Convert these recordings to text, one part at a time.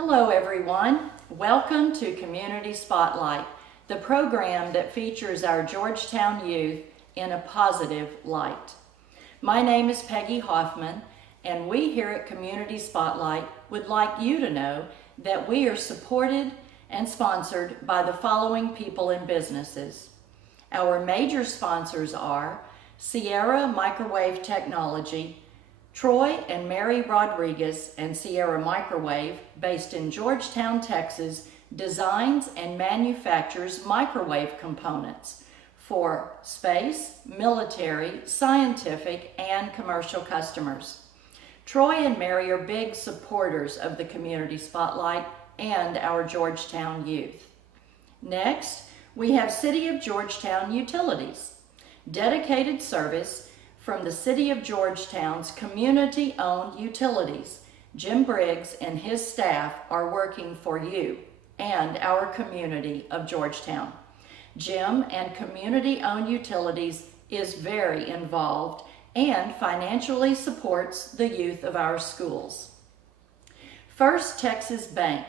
Hello everyone. Welcome to Community Spotlight, the program that features our Georgetown youth in a positive light. My name is Peggy Hoffman, and we here at Community Spotlight would like you to know that we are supported and sponsored by the following people and businesses. Our major sponsors are Sierra Microwave Technology, Troy and Mary Rodriguez and Sierra Microwave, based in Georgetown, Texas, designs and manufactures microwave components for space, military, scientific, and commercial customers. Troy and Mary are big supporters of the Community Spotlight and our Georgetown youth. Next, we have City of Georgetown Utilities, dedicated service from the City of Georgetown's community-owned utilities. Jim Briggs and his staff are working for you and our community of Georgetown. Jim and community-owned utilities is very involved and financially supports the youth of our schools. First Texas Bank,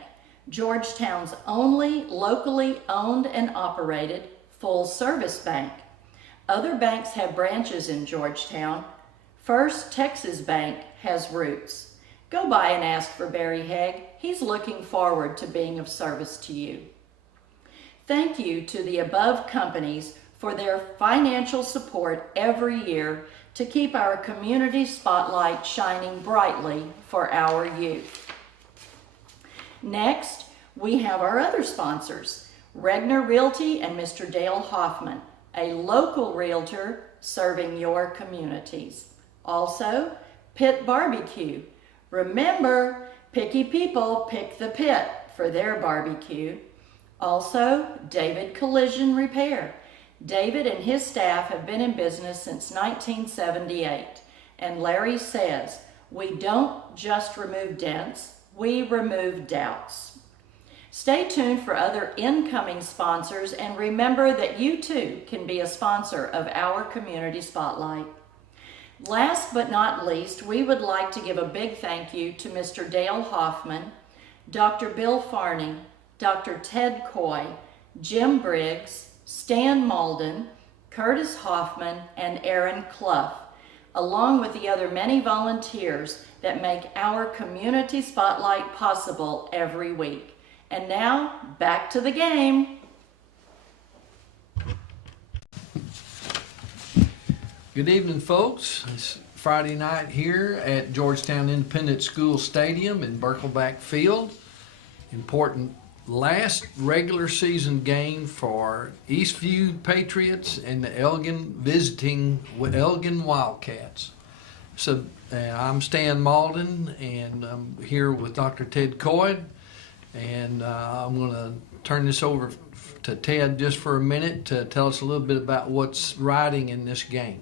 Georgetown's only locally owned and operated full-service bank. Other banks have branches in Georgetown. First Texas Bank has roots. Go by and ask for Barry Haig. He's looking forward to being of service to you. Thank you to the above companies for their financial support every year to keep our community spotlight shining brightly for our youth. Next, we have our other sponsors, Regner Realty and Mr. Dale Hoffman, a local realtor serving your communities. Also, Pit Barbecue. Remember, picky people pick the pit for their barbecue. Also, David Collision Repair. David and his staff have been in business since 1978. And Larry says, we don't just remove dents, we remove doubts. Stay tuned for other incoming sponsors, and remember that you too can be a sponsor of our Community Spotlight. Last but not least, we would like to give a big thank you to Mr. Dale Hoffman, Dr. Bill Farney, Dr. Ted Coy, Jim Briggs, Stan Malden, Curtis Hoffman, and Aaron Clough, along with the other many volunteers that make our Community Spotlight possible every week. And now, back to the game. Good evening, folks. It's Friday night here at Georgetown Independent School Stadium in Birkelback Field. Important last regular season game for Eastview Patriots and the Elgin visiting Elgin Wildcats. So I'm Stan Malden, and I'm here with Dr. Ted Coy. And I'm going to turn this over to Ted just for a minute to tell us a little bit about what's riding in this game.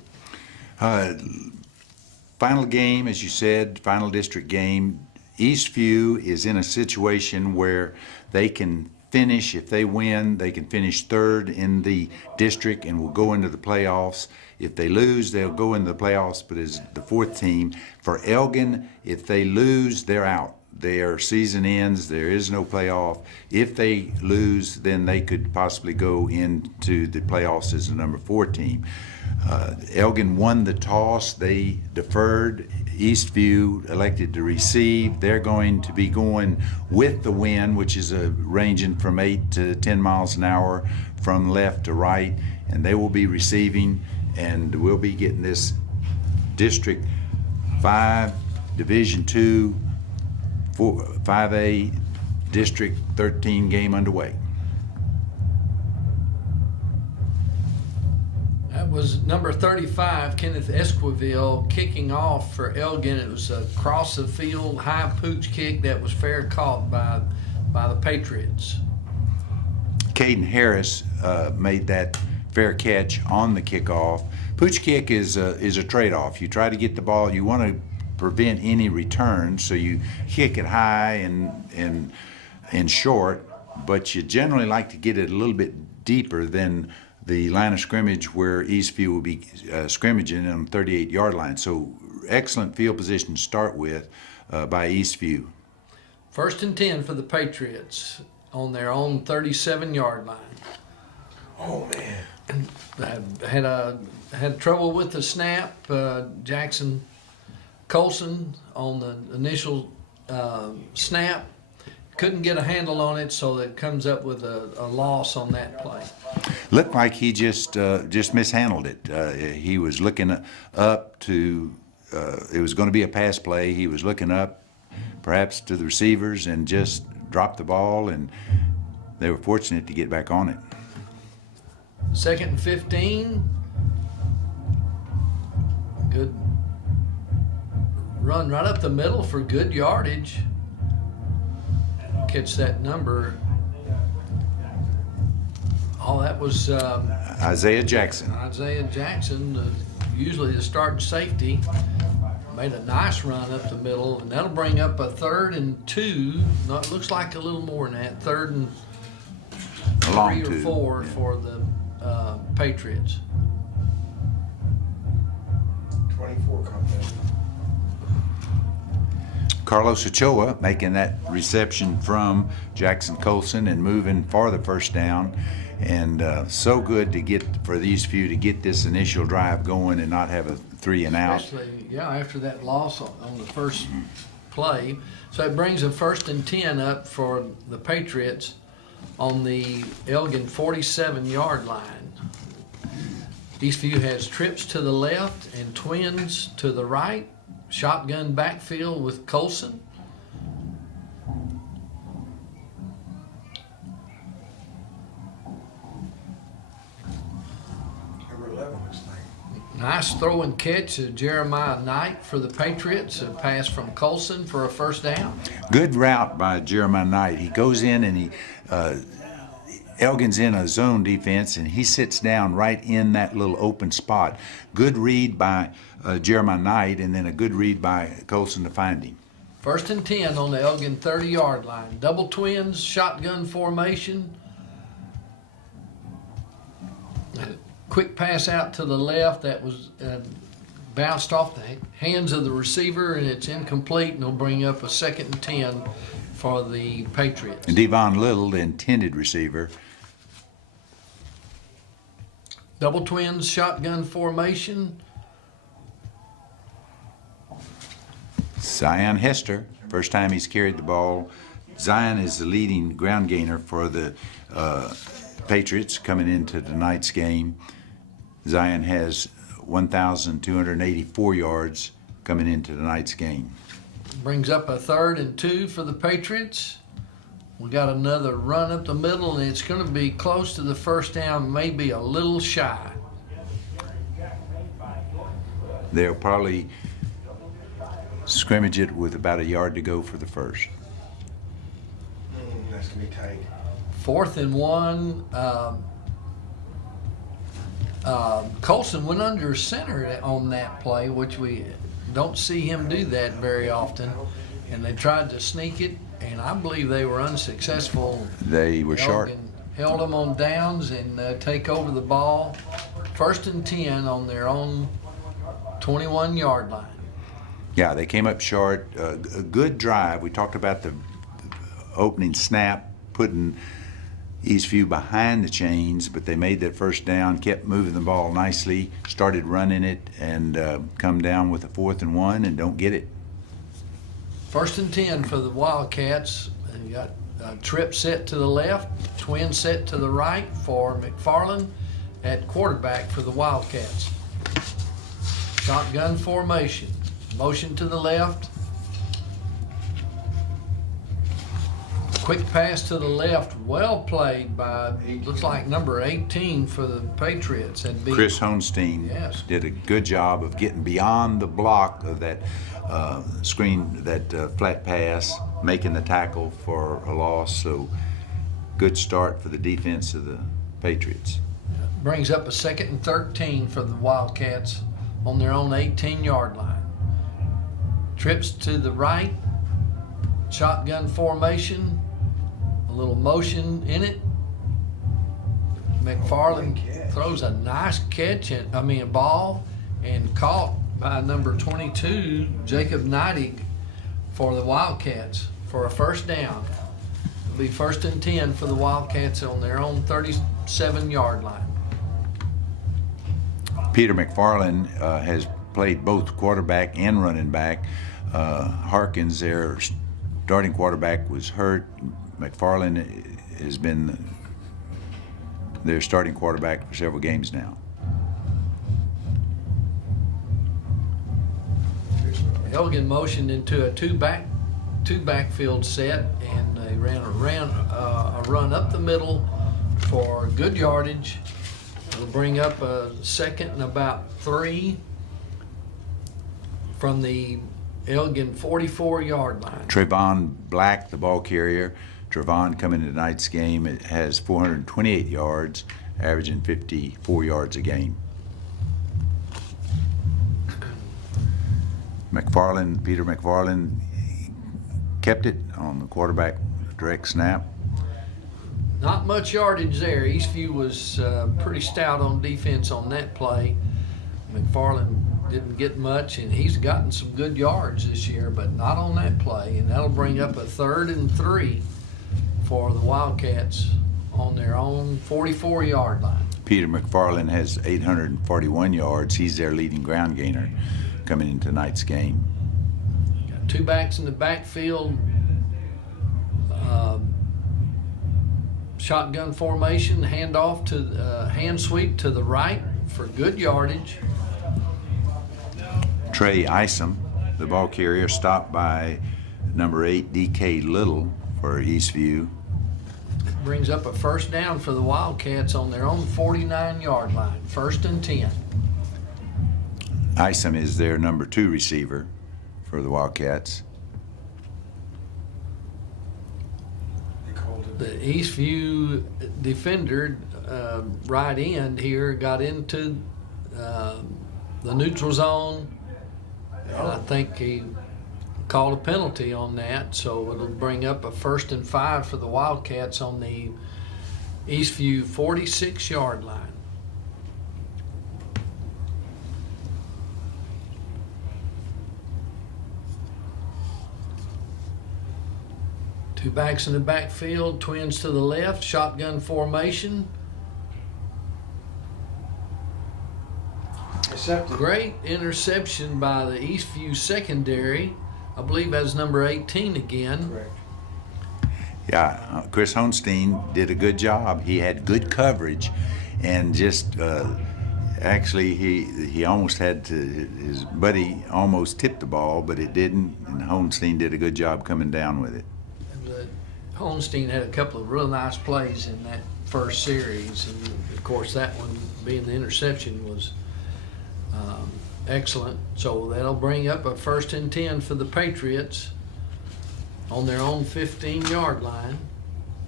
Final game, as you said, final district game. Eastview is in a situation where they can finish, if they win, they can finish third in the district and will go into the playoffs. If they lose, they'll go into the playoffs, but as the fourth team. For Elgin, if they lose, they're out. Their season ends, there is no playoff. If they lose, then they could possibly go into the playoffs as the number 4 team. Elgin won the toss, they deferred. Eastview elected to receive. They're going to be going with the wind, which is ranging from 8 to 10 miles an hour from left to right, and they will be receiving, and we'll be getting this District 5, Division 2, 5A District 13 game underway. That was number 35, Kenneth Esquivel, kicking off for Elgin. It was a cross the field, high pooch kick that was fair caught by the Patriots. Caden Harris made that fair catch on the kickoff. Pooch kick is a trade-off. You try to get the ball, you want to prevent any return, so you kick it high and short, but you generally like to get it a little bit deeper than the line of scrimmage where Eastview will be scrimmaging on the 38-yard line. So excellent field position to start with by Eastview. First and 10 for the Patriots on their own 37-yard line. Oh man. Had trouble with the snap. Jackson Colson on the initial snap couldn't get a handle on it, so it comes up with a loss on that play. Looked like he just mishandled it. He was looking up to. It was going to be a pass play. He was looking up, perhaps to the receivers, and just dropped the ball. And they were fortunate to get back on it. Second and 15. Good run right up the middle for good yardage. Catch that number. Oh, that was Isaiah Jackson. Isaiah Jackson, usually the starting safety, made a nice run up the middle, and that'll bring up a 3rd and 2. No, it looks like a little more than that. 3rd and A long 3 or two, 4 yeah. for the Patriots. 24 contest. Carlos Ochoa making that reception from Jackson Colson and moving for the first down. And so good to get for these few to get this initial drive going and not have a 3 and out. Especially, yeah, after that loss on the first play. So it brings a 1st and 10 up for the Patriots on the Elgin 47-yard line. Eastview has trips to the left and twins to the right. Shotgun backfield with Colson. Number 11 looks like. Nice throw and catch of Jeremiah Knight for the Patriots. A pass from Colson for a first down. Good route by Jeremiah Knight. He goes in and he Elgin's in a zone defense and he sits down right in that little open spot. Good read by Jeremiah Knight, and then a good read by Colson to find him. 1st and 10 on the Elgin 30-yard line. Double twins, shotgun formation. Quick pass out to the left that was bounced off the hands of the receiver, and it's incomplete, and they'll bring up a 2nd and 10 for the Patriots. And Devon Little, the intended receiver. Double twins, shotgun formation. Zion Hester, first time he's carried the ball. Zion is the leading ground gainer for the Patriots coming into tonight's game. Zion has 1,284 yards coming into tonight's game. Brings up a 3rd and 2 for the Patriots. We got another run up the middle, and it's going to be close to the first down, maybe a little shy. They'll probably scrimmage it with about a yard to go for the first. That's going to be tight. 4th and 1. Colson went under center on that play, which we don't see him do that very often. And they tried to sneak it, and I believe they were unsuccessful. They were short. Elgin held them on downs and take over the ball. 1st and 10 on their own 21-yard line. Yeah, they came up short. A good drive. We talked about the opening snap, putting Eastview behind the chains, but they made that first down, kept moving the ball nicely, started running it, and come down with a 4th and 1 and don't get it. 1st and 10 for the Wildcats. And you got a trip set to the left, twin set to the right for McFarland at quarterback for the Wildcats. Shotgun formation. Motion to the left. Quick pass to the left. Well played by, looks like number 18 for the Patriots. And Chris Honstein Yes. did a good job of getting beyond the block of that screen, that flat pass, making the tackle for a loss. So good start for the defense of the Patriots. brings up a 2nd and 13 for the Wildcats on their own 18-yard line. Trips to the right, shotgun formation, a little motion in it. McFarland throws a nice catch, a ball, and caught by number 22, Jacob Neidig for the Wildcats. for a first down. It'll be 1st and 10 for the Wildcats on their own 37-yard line. Peter McFarland has played both quarterback and running back. Harkins, their starting quarterback, was hurt. McFarland has been their starting quarterback for several games now. Elgin motioned into a two backfield set, and they ran a run up the middle for good yardage. It'll bring up a 2nd and about 3 from the Elgin 44-yard line. Trayvon Black, the ball carrier. Trayvon, coming into tonight's game, it has 428 yards, averaging 54 yards a game. Peter McFarland kept it on the quarterback direct snap. Not much yardage there. Eastview was pretty stout on defense on that play. McFarland didn't get much, and he's gotten some good yards this year, but not on that play. And that'll bring up a 3rd and 3 for the Wildcats on their own 44-yard line. Peter McFarland has 841 yards. He's their leading ground gainer coming into tonight's game. Got 2 backs in the backfield. Shotgun formation, handoff to hand sweep to the right for good yardage. Trey Isom, the ball carrier, stopped by number 8, D.K. Little for Eastview. Brings up a first down for the Wildcats on their own 49-yard line, 1st and 10. Isom is their number 2 receiver for the Wildcats. The Eastview defender, right end here, got into the neutral zone. And I think he called a penalty on that, so it'll bring up a 1st and 5 for the Wildcats on the Eastview 46-yard line. Two backs in the backfield, twins to the left, shotgun formation. Accepted. Great interception by the Eastview secondary. I believe that's number 18 again. Correct. Yeah, Chris Honstein did a good job. He had good coverage, and just actually he almost had to, his buddy almost tipped the ball, but it didn't, and Honstein did a good job coming down with it. Holstein had a couple of real nice plays in that first series, and of course that one being the interception was excellent. So that'll bring up a 1st and 10 for the Patriots on their own 15-yard line.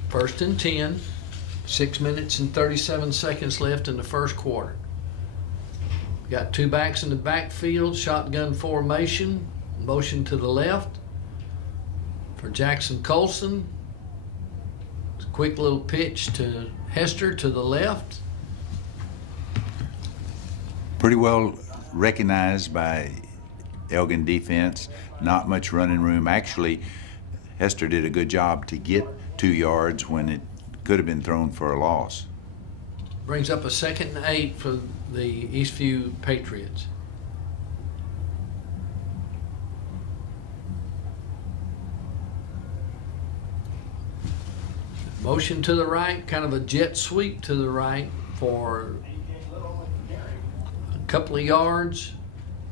1st and 10, 6 minutes and 37 seconds left in the first quarter. Got 2 backs in the backfield, shotgun formation, motion to the left for Jackson Colson. Quick little pitch to Hester to the left. Pretty well recognized by Elgin defense. Not much running room. Actually, Hester did a good job to get 2 yards when it could have been thrown for a loss. Brings up a 2nd and 8 for the Eastview Patriots. Motion to the right, kind of a jet sweep to the right for a couple of yards.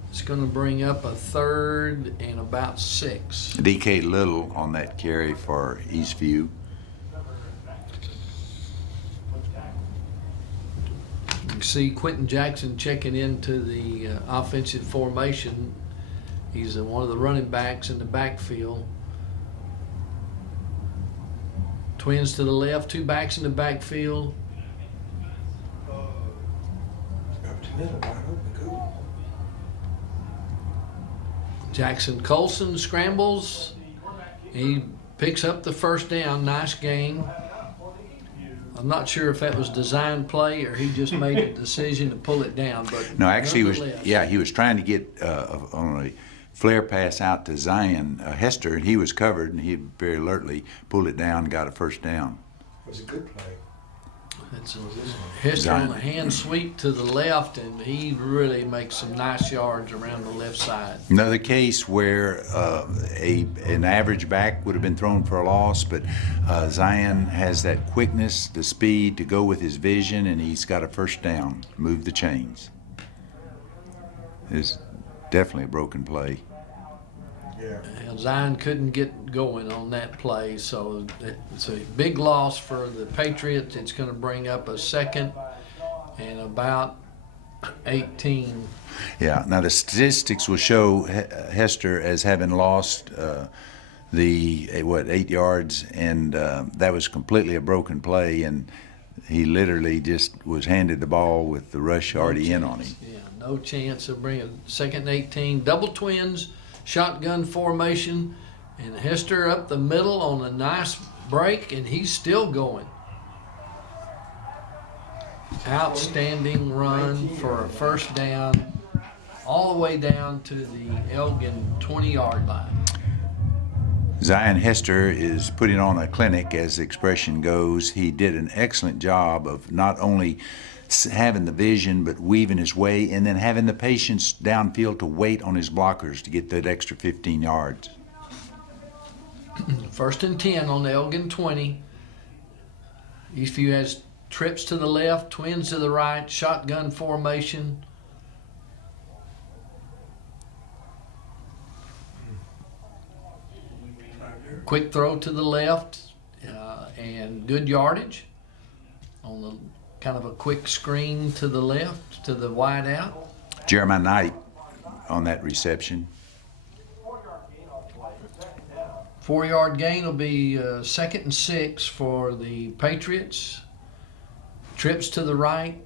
It's going to bring up a 3rd and about 6. D.K. Little on that carry for Eastview. You can see Quentin Jackson checking into the offensive formation. He's one of the running backs in the backfield. Twins to the left, 2 backs in the backfield. Up to middle, wide open, go. Jackson Colson scrambles. He picks up the first down. Nice gain. I'm not sure if that was design play or he just made a decision to pull it down. But No, actually, nonetheless, he was trying to get on a flare pass out to Zion Hester, and he was covered, and he very alertly pulled it down and got a first down. It was a good play. It's Hester on a hand sweep to the left, and he really makes some nice yards around the left side. Another case where an average back would have been thrown for a loss, but Zion has that quickness, the speed to go with his vision, and he's got a first down, move the chains. It's definitely a broken play. Yeah. And Zion couldn't get going on that play, so it's a big loss for the Patriots. It's going to bring up a second and about 18. Yeah, now the statistics will show Hester as having lost the 8 yards, and that was completely a broken play, and he literally just was handed the ball with the rush already in on him. Yeah, no chance of bringing second and 18. Double twins, shotgun formation, and Hester up the middle on a nice break, and he's still going. Outstanding run for a first down, all the way down to the Elgin 20-yard line. Zion Hester is putting on a clinic, as the expression goes. He did an excellent job of not only having the vision, but weaving his way, and then having the patience downfield to wait on his blockers to get that extra 15 yards. First and 10 on the Elgin 20. Eastview has trips to the left, twins to the right, shotgun formation. Quick throw to the left and good yardage on the kind of a quick screen to the left to the wide out. Jeremiah Knight on that reception. 4-yard gain will be 2nd and 6 for the Patriots. Trips to the right,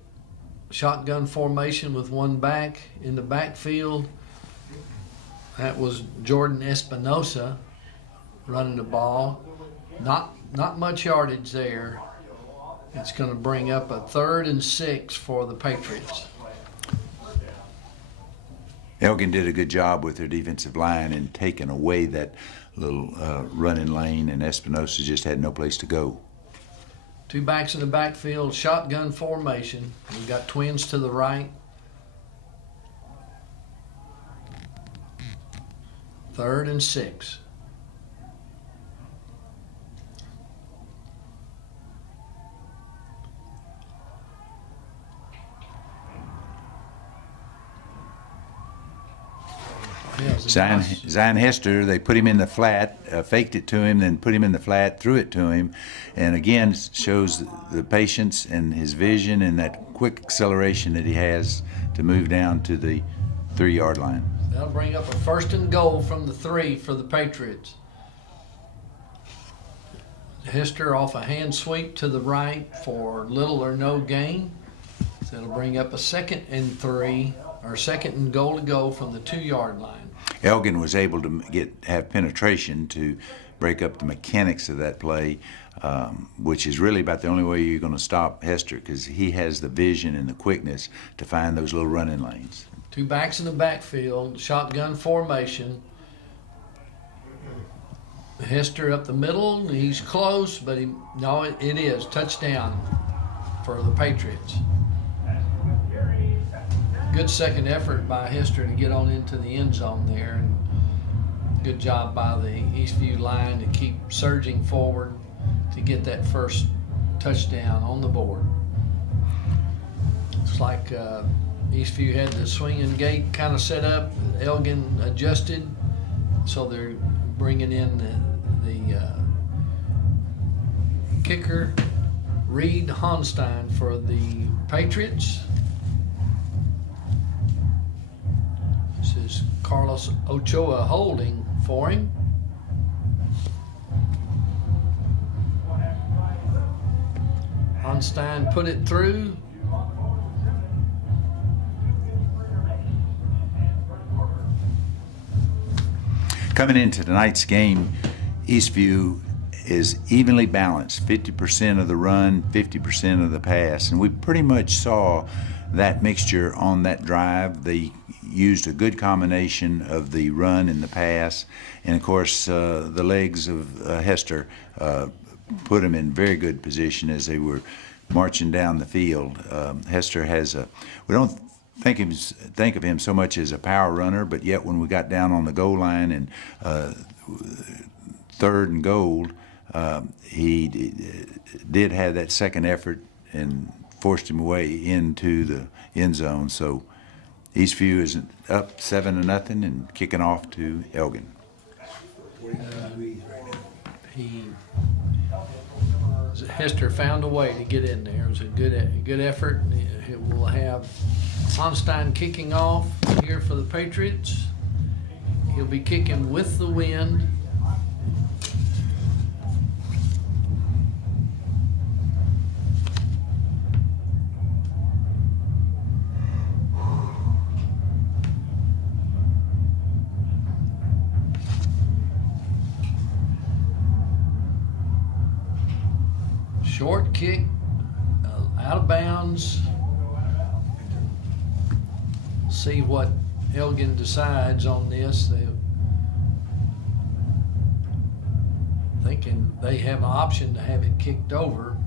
shotgun formation with one back in the backfield. That was Jordan Espinosa running the ball. Not much yardage there. It's going to bring up a 3rd and 6 for the Patriots. Elgin did a good job with their defensive line in taking away that little running lane, and Espinosa just had no place to go. 2 backs in the backfield, shotgun formation. We've got twins to the right. 3rd and 6. Zion Hester, they put him in the flat, faked it to him, then put him in the flat, threw it to him, and again shows the patience and his vision and that quick acceleration that he has to move down to the 3-yard line. That'll bring up a 1st and goal from the 3 for the Patriots. Hester off a hand sweep to the right for little or no gain. So it'll bring up a 2nd and 3, or 2nd and goal to go from the 2-yard line. Elgin was able to have penetration to break up the mechanics of that play, which is really about the only way you're going to stop Hester, because he has the vision and the quickness to find those little running lanes. 2 backs in the backfield, shotgun formation. Hester up the middle, he's close, but it is touchdown for the Patriots. Good second effort by Hester to get on into the end zone there, and good job by the Eastview line to keep surging forward to get that first touchdown on the board. It's like Eastview had the swinging gate kind of set up. Elgin adjusted, so they're bringing in the kicker, Reed Honstein, for the Patriots. This is Carlos Ochoa holding for him. Honstein put it through. Coming into tonight's game, Eastview is evenly balanced, 50% of the run, 50% of the pass, and we pretty much saw that mixture on that drive. They used a good combination of the run and the pass, and of course the legs of Hester put them in very good position as they were marching down the field. Hester has we don't think of him so much as a power runner, but yet when we got down on the goal line and third and goal, he did have that second effort and forced him away into the end zone. So Eastview is up 7-0 and kicking off to Elgin. Hester found a way to get in there. It was a good effort. We'll have Onstein kicking off here for the Patriots. He'll be kicking with the wind. Short kick, out of bounds. See what Elgin decides on this. They're thinking they have an option to have it kicked over.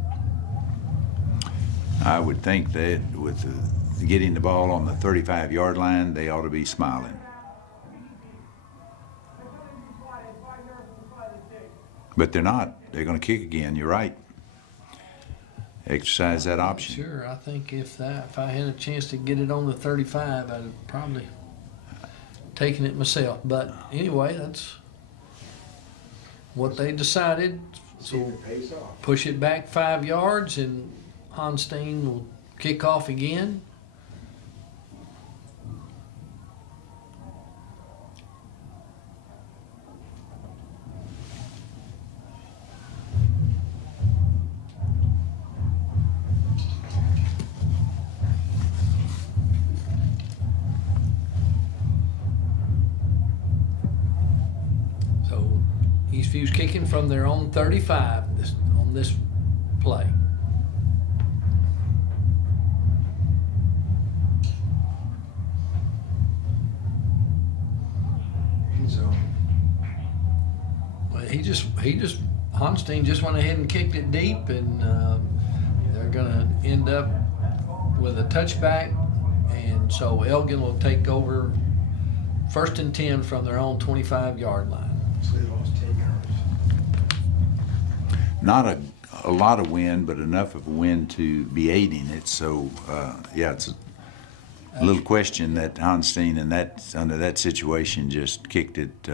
I would think that with getting the ball on the 35-yard line, they ought to be smiling. But they're not. They're going to kick again. You're right. Exercise that option. Sure, I think if I had a chance to get it on the 35, I'd have probably taken it myself. But anyway, that's what they decided. So push it back 5 yards, and Onstein will kick off again. Eastview's kicking from their own 35 on this play. Well, Onstein just went ahead and kicked it deep, and they're going to end up with a touchback, and so Elgin will take over 1st and 10 from their own 25-yard line. So they lost 10 yards. Not a lot of wind, but enough of a wind to be aiding it. So, yeah, it's a little question that Onstein under that situation just kicked it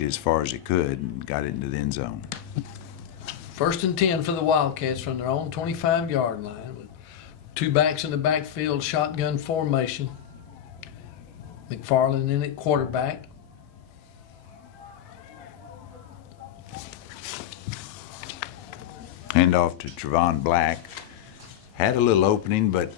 as far as it could and got it into the end zone. 1st and 10 for the Wildcats from their own 25-yard line with 2 backs in the backfield, shotgun formation. McFarland in at quarterback. Handoff to Trevon Black. Had a little opening, but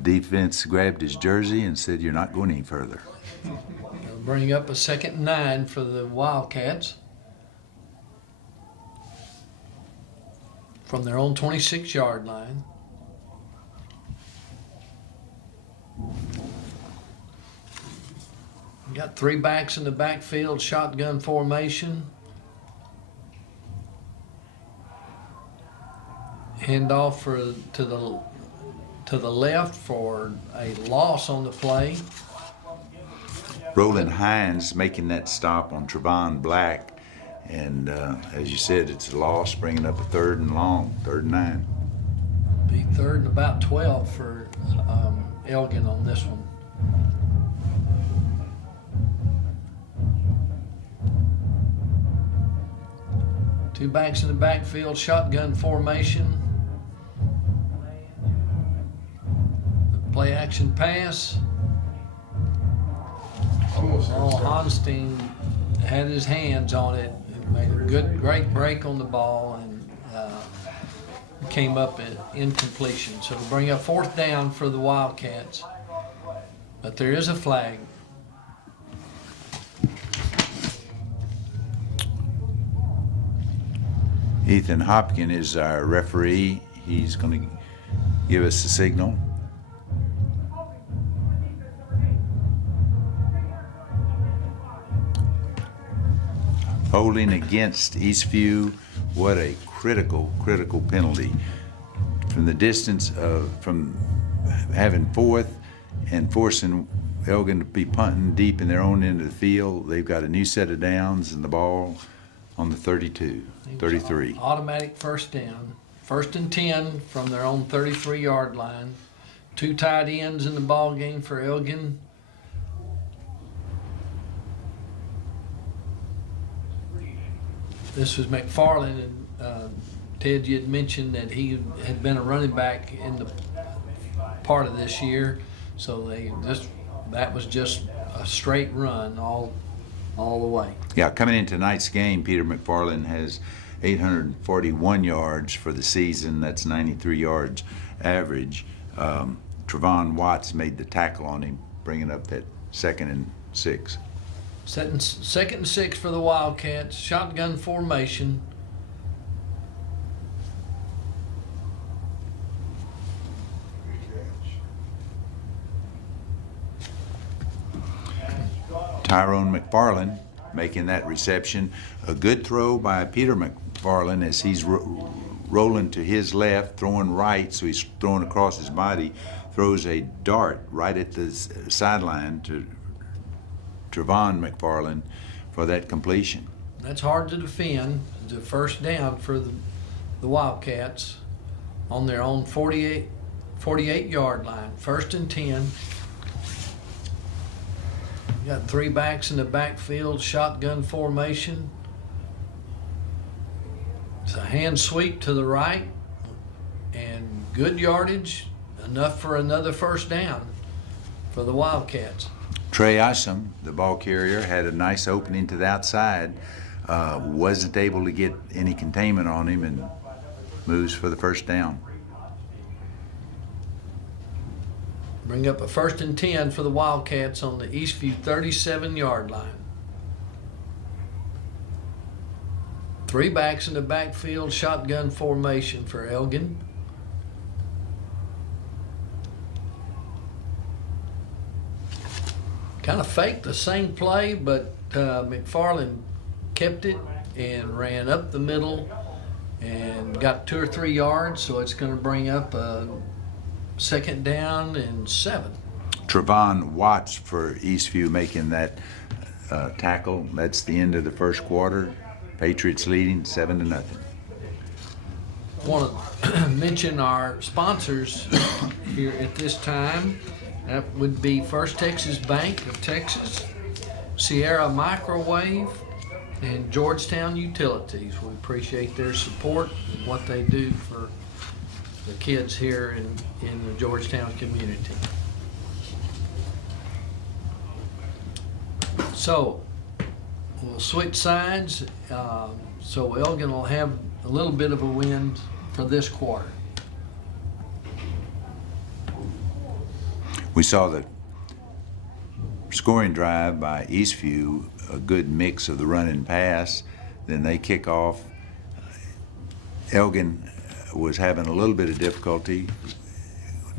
defense grabbed his jersey and said, "You're not going any further." They'll bring up a 2nd and 9 for the Wildcats from their own 26-yard line. Got 3 backs in the backfield, shotgun formation. Handoff to the left for a loss on the play. Roland Hines making that stop on Trevon Black, and as you said, it's a loss, bringing up a 3rd and long, 3rd and 9. Be 3rd and about 12 for Elgin on this one. Two backs in the backfield, shotgun formation. Play action pass. Onstein had his hands on it and made a great break on the ball, and came up at incompletion. So to bring up 4th down for the Wildcats. But there is a flag. Ethan Hopkins is our referee. He's going to give us the signal. Holding against Eastview, what a critical penalty. From the distance from having fourth and forcing Elgin to be punting deep in their own end of the field, they've got a new set of downs and the ball on the 32, 33. Automatic first down. 1st and 10 from their own 33-yard line. 2 tight ends in the ball game for Elgin. This was McFarland, and Ted, you had mentioned that he had been a running back in the part of this year, so that was just a straight run all the way. Yeah, coming into tonight's game, Peter McFarland has 841 yards for the season. That's 93 yards average. Trevon Watts made the tackle on him, bringing up that 2nd and 6. 2nd and 6 for the Wildcats. Shotgun formation. Tyrone McFarland making that reception. A good throw by Peter McFarland as he's rolling to his left, throwing right, so he's throwing across his body, throws a dart right at the sideline to Trevon McFarland for that completion. That's hard to defend. It's a first down for the Wildcats on their own 48-yard line. 1st and 10. You got 3 backs in the backfield, shotgun formation. It's a hand sweep to the right and good yardage, enough for another first down for the Wildcats. Trey Isom, the ball carrier, had a nice opening to the outside, wasn't able to get any containment on him and moves for the first down. Bring up a 1st and 10 for the Wildcats on the Eastview 37-yard line. 3 backs in the backfield, shotgun formation for Elgin. Kind of faked the same play, but McFarland kept it and ran up the middle and got 2 or 3 yards, so it's going to bring up a 2nd down and 7. Trevon Watts for Eastview making that tackle. That's the end of the first quarter. Patriots leading 7-0. I want to mention our sponsors here at this time. That would be First Texas Bank of Texas, Sierra Microwave, and Georgetown Utilities. We appreciate their support and what they do for the kids here in the Georgetown community. So we'll switch sides. So Elgin will have a little bit of a win for this quarter. We saw the scoring drive by Eastview, a good mix of the run and pass. Then they kick off. Elgin was having a little bit of difficulty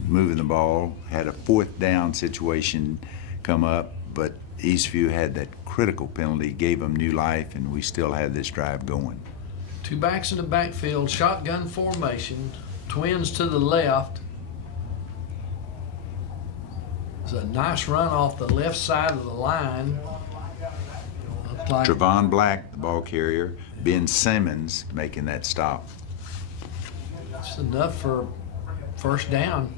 moving the ball, had a 4th down situation come up, but Eastview had that critical penalty, gave them new life, and we still had this drive going. 2 backs in the backfield, shotgun formation, twins to the left. It's a nice run off the left side of the line. Like Trevon Black, the ball carrier, Ben Simmons making that stop. it's enough for first down.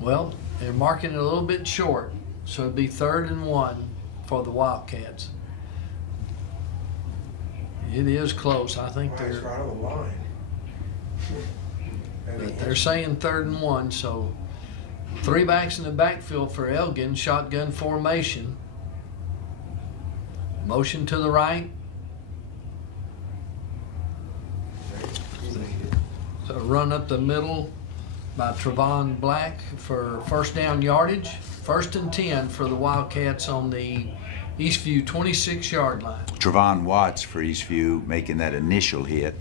Well, they're marking it a little bit short, so it'd be 3rd and 1 for the Wildcats. It is close. I think Right, it's they're right on the line. but they're saying 3rd and 1, so 3 backs in the backfield for Elgin, shotgun formation. Motion to the right. So run up the middle by Trevon Black for first down yardage. 1st and 10 for the Wildcats on the Eastview 26-yard line. Trevon Watts for Eastview making that initial hit.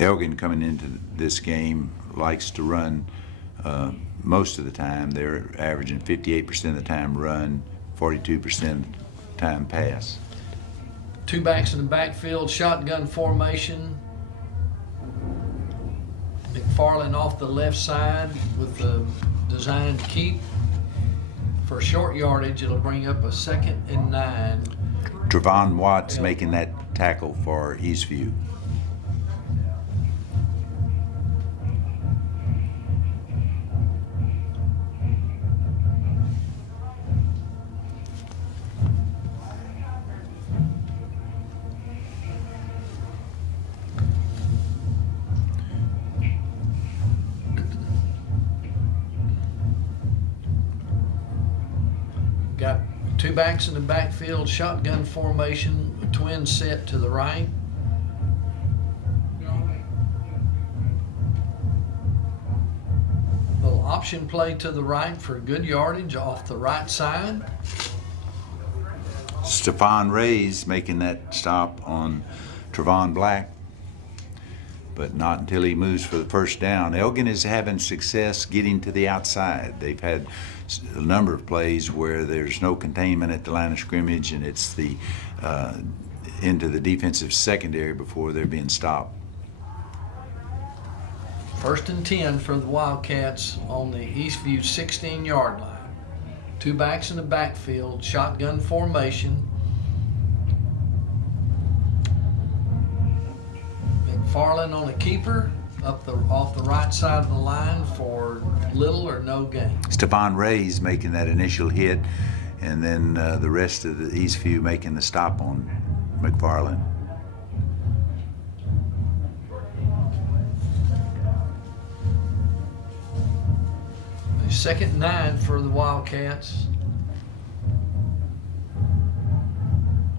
Elgin coming into this game likes to run most of the time. They're averaging 58% of the time run, 42% of the time pass. Two backs in the backfield, shotgun formation. McFarland off the left side with the design to keep. For short yardage, it'll bring up a 2nd and 9. Trevon Watts making that tackle for Eastview. Got two backs in the backfield, shotgun formation, a twin set to the right. Little option play to the right for good yardage off the right side. Stephon Ray's making that stop on Trevon Black, but not until he moves for the first down. Elgin is having success getting to the outside. They've had a number of plays where there's no containment at the line of scrimmage, and it's the into the defensive secondary before they're being stopped. 1st and 10 for the Wildcats on the Eastview 16-yard line. Two backs in the backfield, shotgun formation. McFarland on a keeper off the right side of the line for little or no gain. Stephon Ray's making that initial hit, and then the rest of the Eastview making the stop on McFarland. The 2nd and 9 for the Wildcats.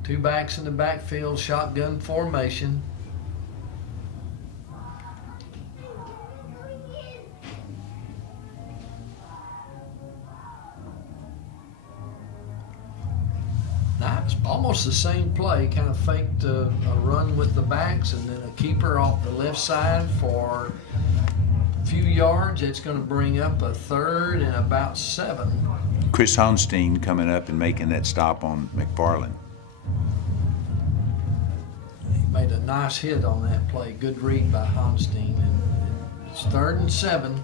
Two backs in the backfield, shotgun formation. It's almost the same play, kind of faked a run with the backs and then a keeper off the left side for a few yards. It's going to bring up a 3rd and about 7. Chris Honstein coming up and making that stop on McFarland. He made a nice hit on that play. Good read by Honstein. And it's 3rd and 7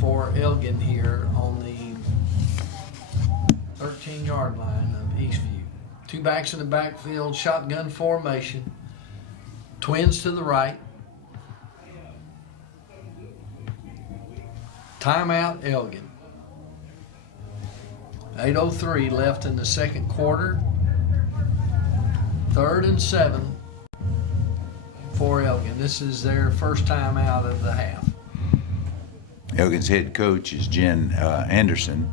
for Elgin here on the 13-yard line of Eastview. Two backs in the backfield, shotgun formation. Twins to the right. Timeout, Elgin. 8:03 left in the second quarter. 3rd and 7 for Elgin. This is their first time out of the half. Elgin's head coach is Jen Anderson.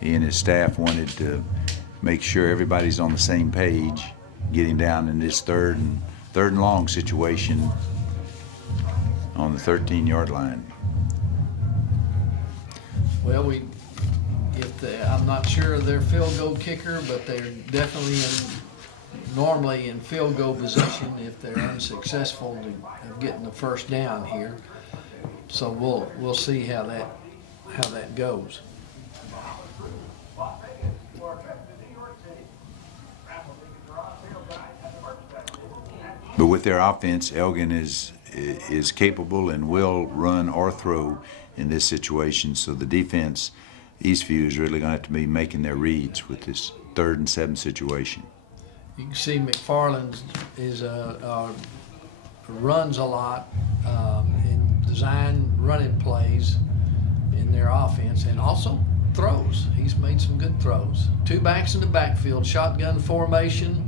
He and his staff wanted to make sure everybody's on the same page, getting down in this third and long situation on the 13-yard line. Well, I'm not sure of their field goal kicker, but they're definitely normally in field goal position if they're unsuccessful of getting the first down here. So we'll see how that goes. But with their offense, Elgin is capable and will run or throw in this situation. So the defense, Eastview, is really going to have to be making their reads with this 3rd and 7 situation. You can see McFarland runs a lot in design running plays in their offense, and also throws. He's made some good throws. Two backs in the backfield, shotgun formation.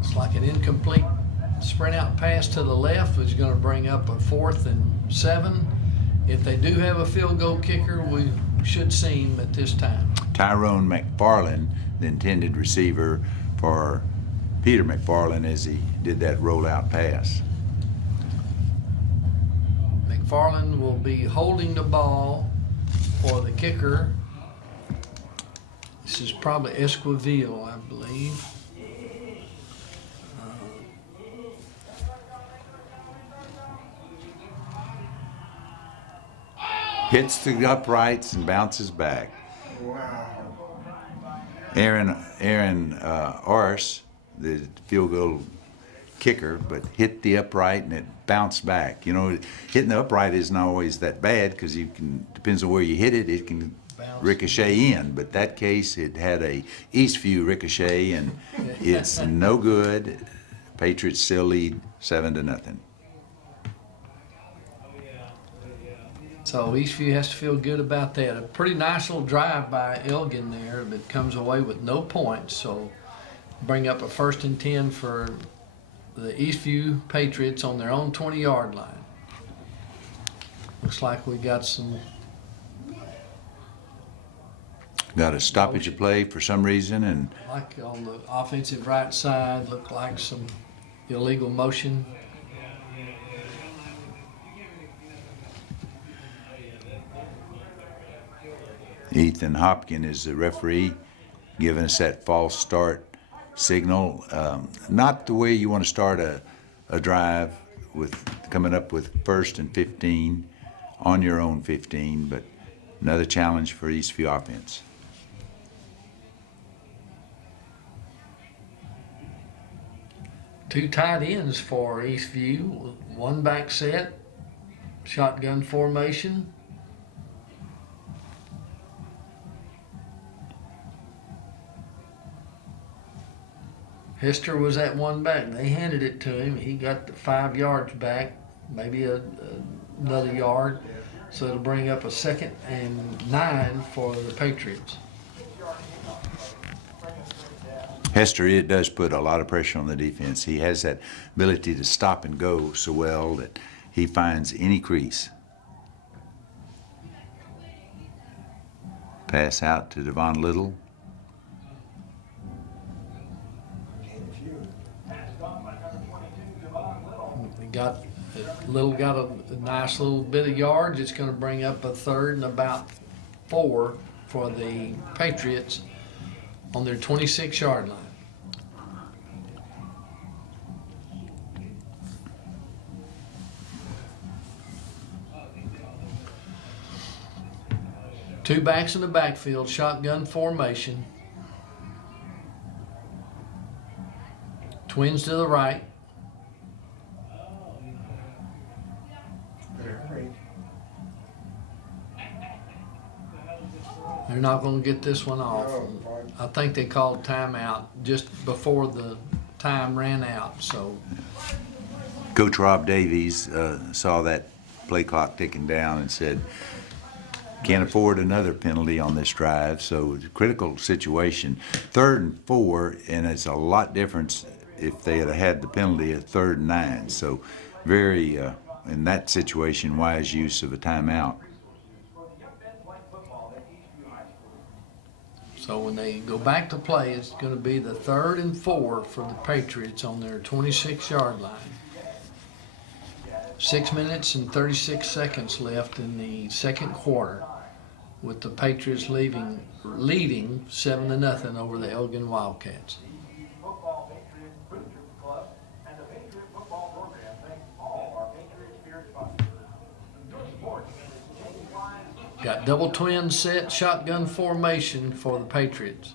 It's like an incomplete sprint out pass to the left, which is going to bring up a 4th and 7. If they do have a field goal kicker, we should see him at this time. Tyrone McFarland, the intended receiver for Peter McFarland, as he did that rollout pass. McFarland will be holding the ball for the kicker. This is probably Esquivel, I believe. hits the uprights and bounces back. Wow. Aaron Ars, the field goal kicker, but hit the upright and it bounced back. You know, hitting the upright isn't always that bad because depends on where you hit it, it can Bounce. ricochet in. But that case, it had a Eastview ricochet and it's no good. Patriots still lead 7-0. So Eastview has to feel good about that. A pretty nice little drive by Elgin there, but comes away with no points. So bring up a 1st and 10 for the Eastview Patriots on their own 20-yard line. Looks like we got Got a stoppage of play for some reason, and like on the offensive right side, looked like some illegal motion. Ethan Hopkins is the referee, giving us that false start signal. Not the way you want to start a drive with coming up with 1st and 15 on your own 15, but another challenge for Eastview offense. Two tight ends for Eastview, one back set, shotgun formation. Hester was at one back. They handed it to him. He got the 5 yards back, maybe another yard. So it'll bring up a 2nd and 9 for the Patriots. Hester, it does put a lot of pressure on the defense. He has that ability to stop and go so well that he finds any crease. Pass out to Devon Little. Little got a nice little bit of yards. It's going to bring up a 3rd and about 4 for the Patriots on their 26-yard line. Two backs in the backfield, shotgun formation. Twins to the right. They're not going to get this one off. I think they called timeout just before the time ran out. So, Coach Rob Davies saw that play clock ticking down and said, can't afford another penalty on this drive. So it's a critical situation. 3rd and 4, and it's a lot different if they had the penalty at 3rd and 9. So very, in that situation, wise use of a timeout. So when they go back to play, it's going to be the 3rd and 4 for the Patriots on their 26-yard line. 6 minutes and 36 seconds left in the 2nd quarter, with the Patriots leading 7-0 over the Elgin Wildcats. Got double twin set, shotgun formation for the Patriots.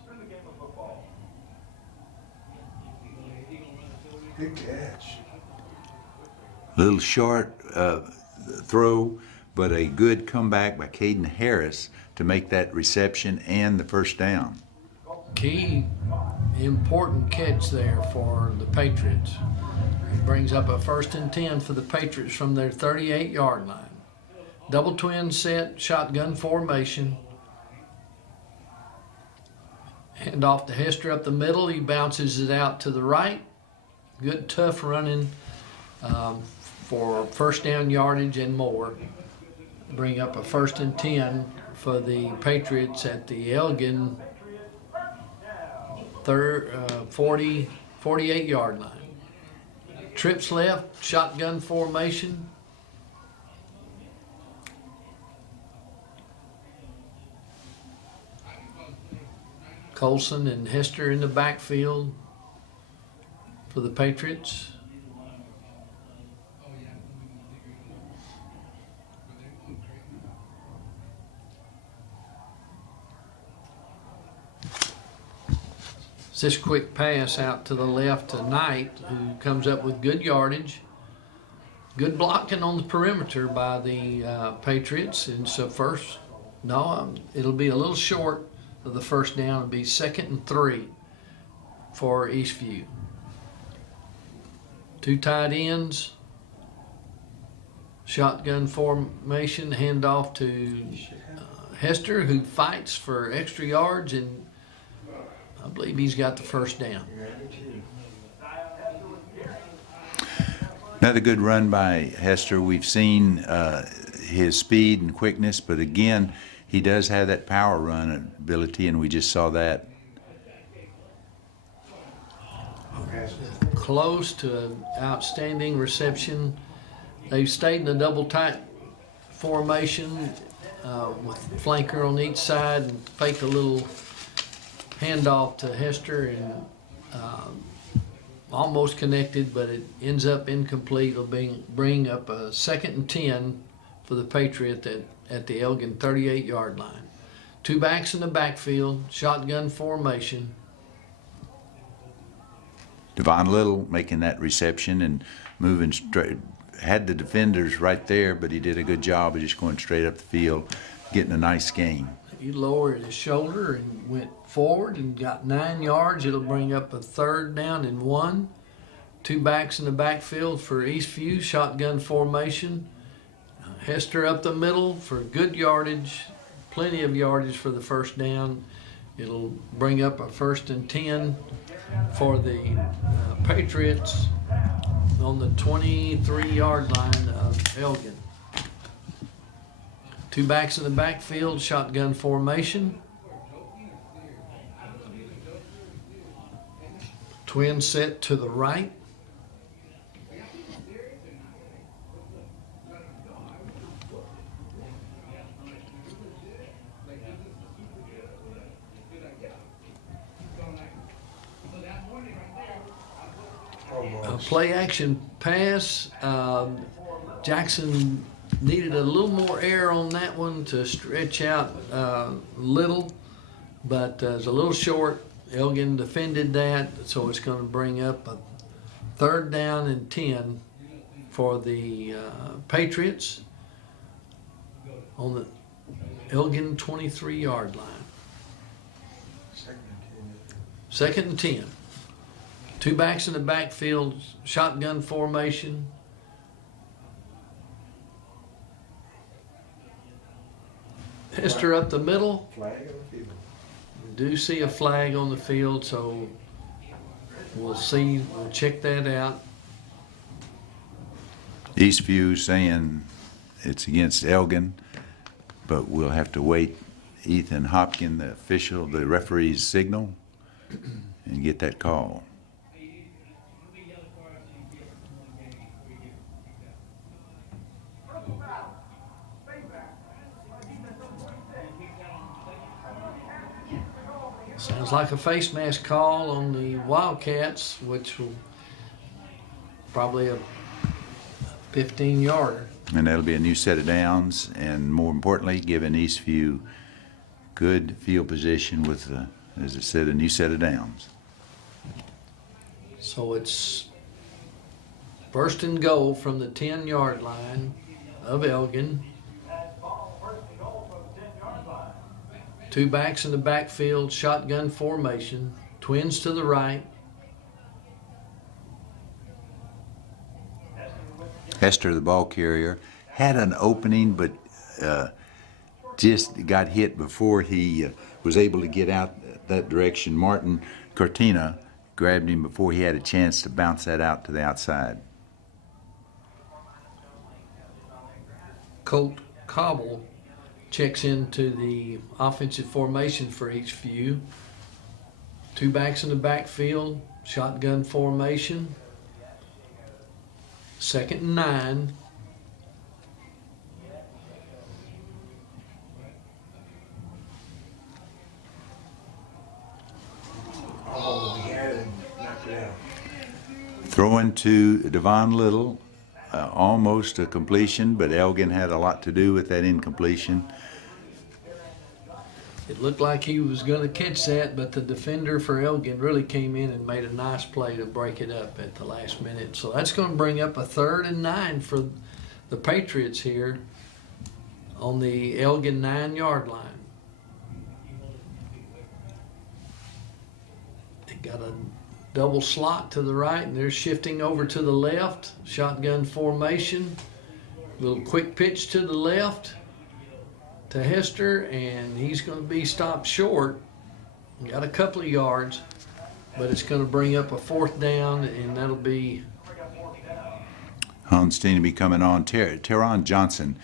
Good catch. Little short throw, but a good comeback by Caden Harris to make that reception and the 1st down. Key, important catch there for the Patriots. It brings up a 1st and 10 for the Patriots from their 38-yard line. Double twin set, shotgun formation. Hand off to Hester up the middle. He bounces it out to the right. Good tough running for 1st down yardage and more. Bring up a 1st and 10 for the Patriots at the Elgin 48-yard line. Trips left, shotgun formation. Colson and Hester in the backfield for the Patriots. It's this quick pass out to the left to Knight, who comes up with good yardage. Good blocking on the perimeter by the Patriots. And so it'll be a little short of the first down. It'll be 2nd and 3 for Eastview. 2 tight ends. Shotgun formation, handoff to Hester, who fights for extra yards, and I believe he's got the first down. Another good run by Hester. We've seen his speed and quickness, but again, he does have that power run ability, and we just saw that. Close to an outstanding reception. They've stayed in a double tight formation with flanker on each side and faked a little handoff to Hester and almost connected, but it ends up incomplete. It'll bring up a 2nd and 10 for the Patriot at the Elgin 38-yard line. 2 backs in the backfield, shotgun formation. Devon Little making that reception and moving straight. Had the defenders right there, but he did a good job of just going straight up the field, getting a nice gain. He lowered his shoulder and went forward and got 9 yards. It'll bring up a 3rd down and 1. 2 backs in the backfield for Eastview, shotgun formation. Hester up the middle for good yardage, plenty of yardage for the first down. It'll bring up a 1st and 10 for the Patriots on the 23-yard line of Elgin. 2 backs in the backfield, shotgun formation. Twin set to the right. A play action pass. Jackson needed a little more air on that one to stretch out Little, but it's a little short. Elgin defended that, so it's going to bring up a 3rd down and 10 for the Patriots on the Elgin 23-yard line. 2nd and 10. 2 backs in the backfield, shotgun formation. Hester up the middle. Flag on the field. Do see a flag on the field, so we'll check that out. Eastview saying it's against Elgin, but we'll have to wait Ethan Hopkins, the referee's signal, and get that call. Sounds like a face mask call on the Wildcats, which will probably a 15-yarder. And that'll be a new set of downs, and more importantly, giving Eastview good field position with, as I said, a new set of downs. So it's 1st and goal from the 10-yard line of Elgin. 2 backs in the backfield, shotgun formation, twins to the right. Hester, the ball carrier, had an opening, but just got hit before he was able to get out that direction. Martin Cortina grabbed him before he had a chance to bounce that out to the outside. Colt Cobble checks into the offensive formation for Eastview. 2 backs in the backfield, shotgun formation. 2nd and 9. Oh, he had it, knocked it out. Throwing to Devon Little, almost a completion, but Elgin had a lot to do with that incompletion. It looked like he was going to catch that, but the defender for Elgin really came in and made a nice play to break it up at the last minute. So that's going to bring up a 3rd and 9 for the Patriots here on the Elgin 9-yard line. They got a double slot to the right, and they're shifting over to the left. Shotgun formation. Little quick pitch to the left to Hester, and he's going to be stopped short. Got a couple of yards, but it's going to bring up a 4th down, and that'll be Holstein to be coming on. Teron Johnson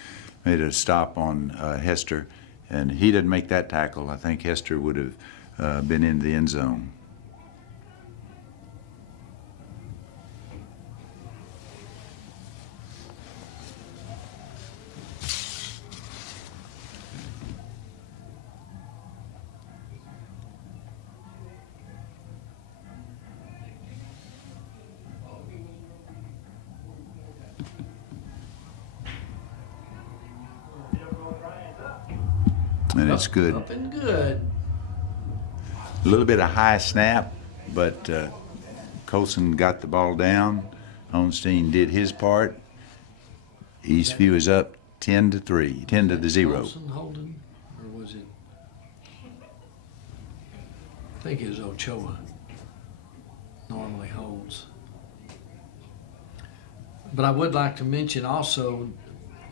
made a stop on Hester, and he didn't make that tackle. I think Hester would have been in the end zone. And it's good. Up and good. A little bit of high snap, but Colson got the ball down. Holstein did his part. Eastview is up 10-3, 10-0. Wilson holding, or was it? I think it was Ochoa. Normally holds. But I would like to mention also,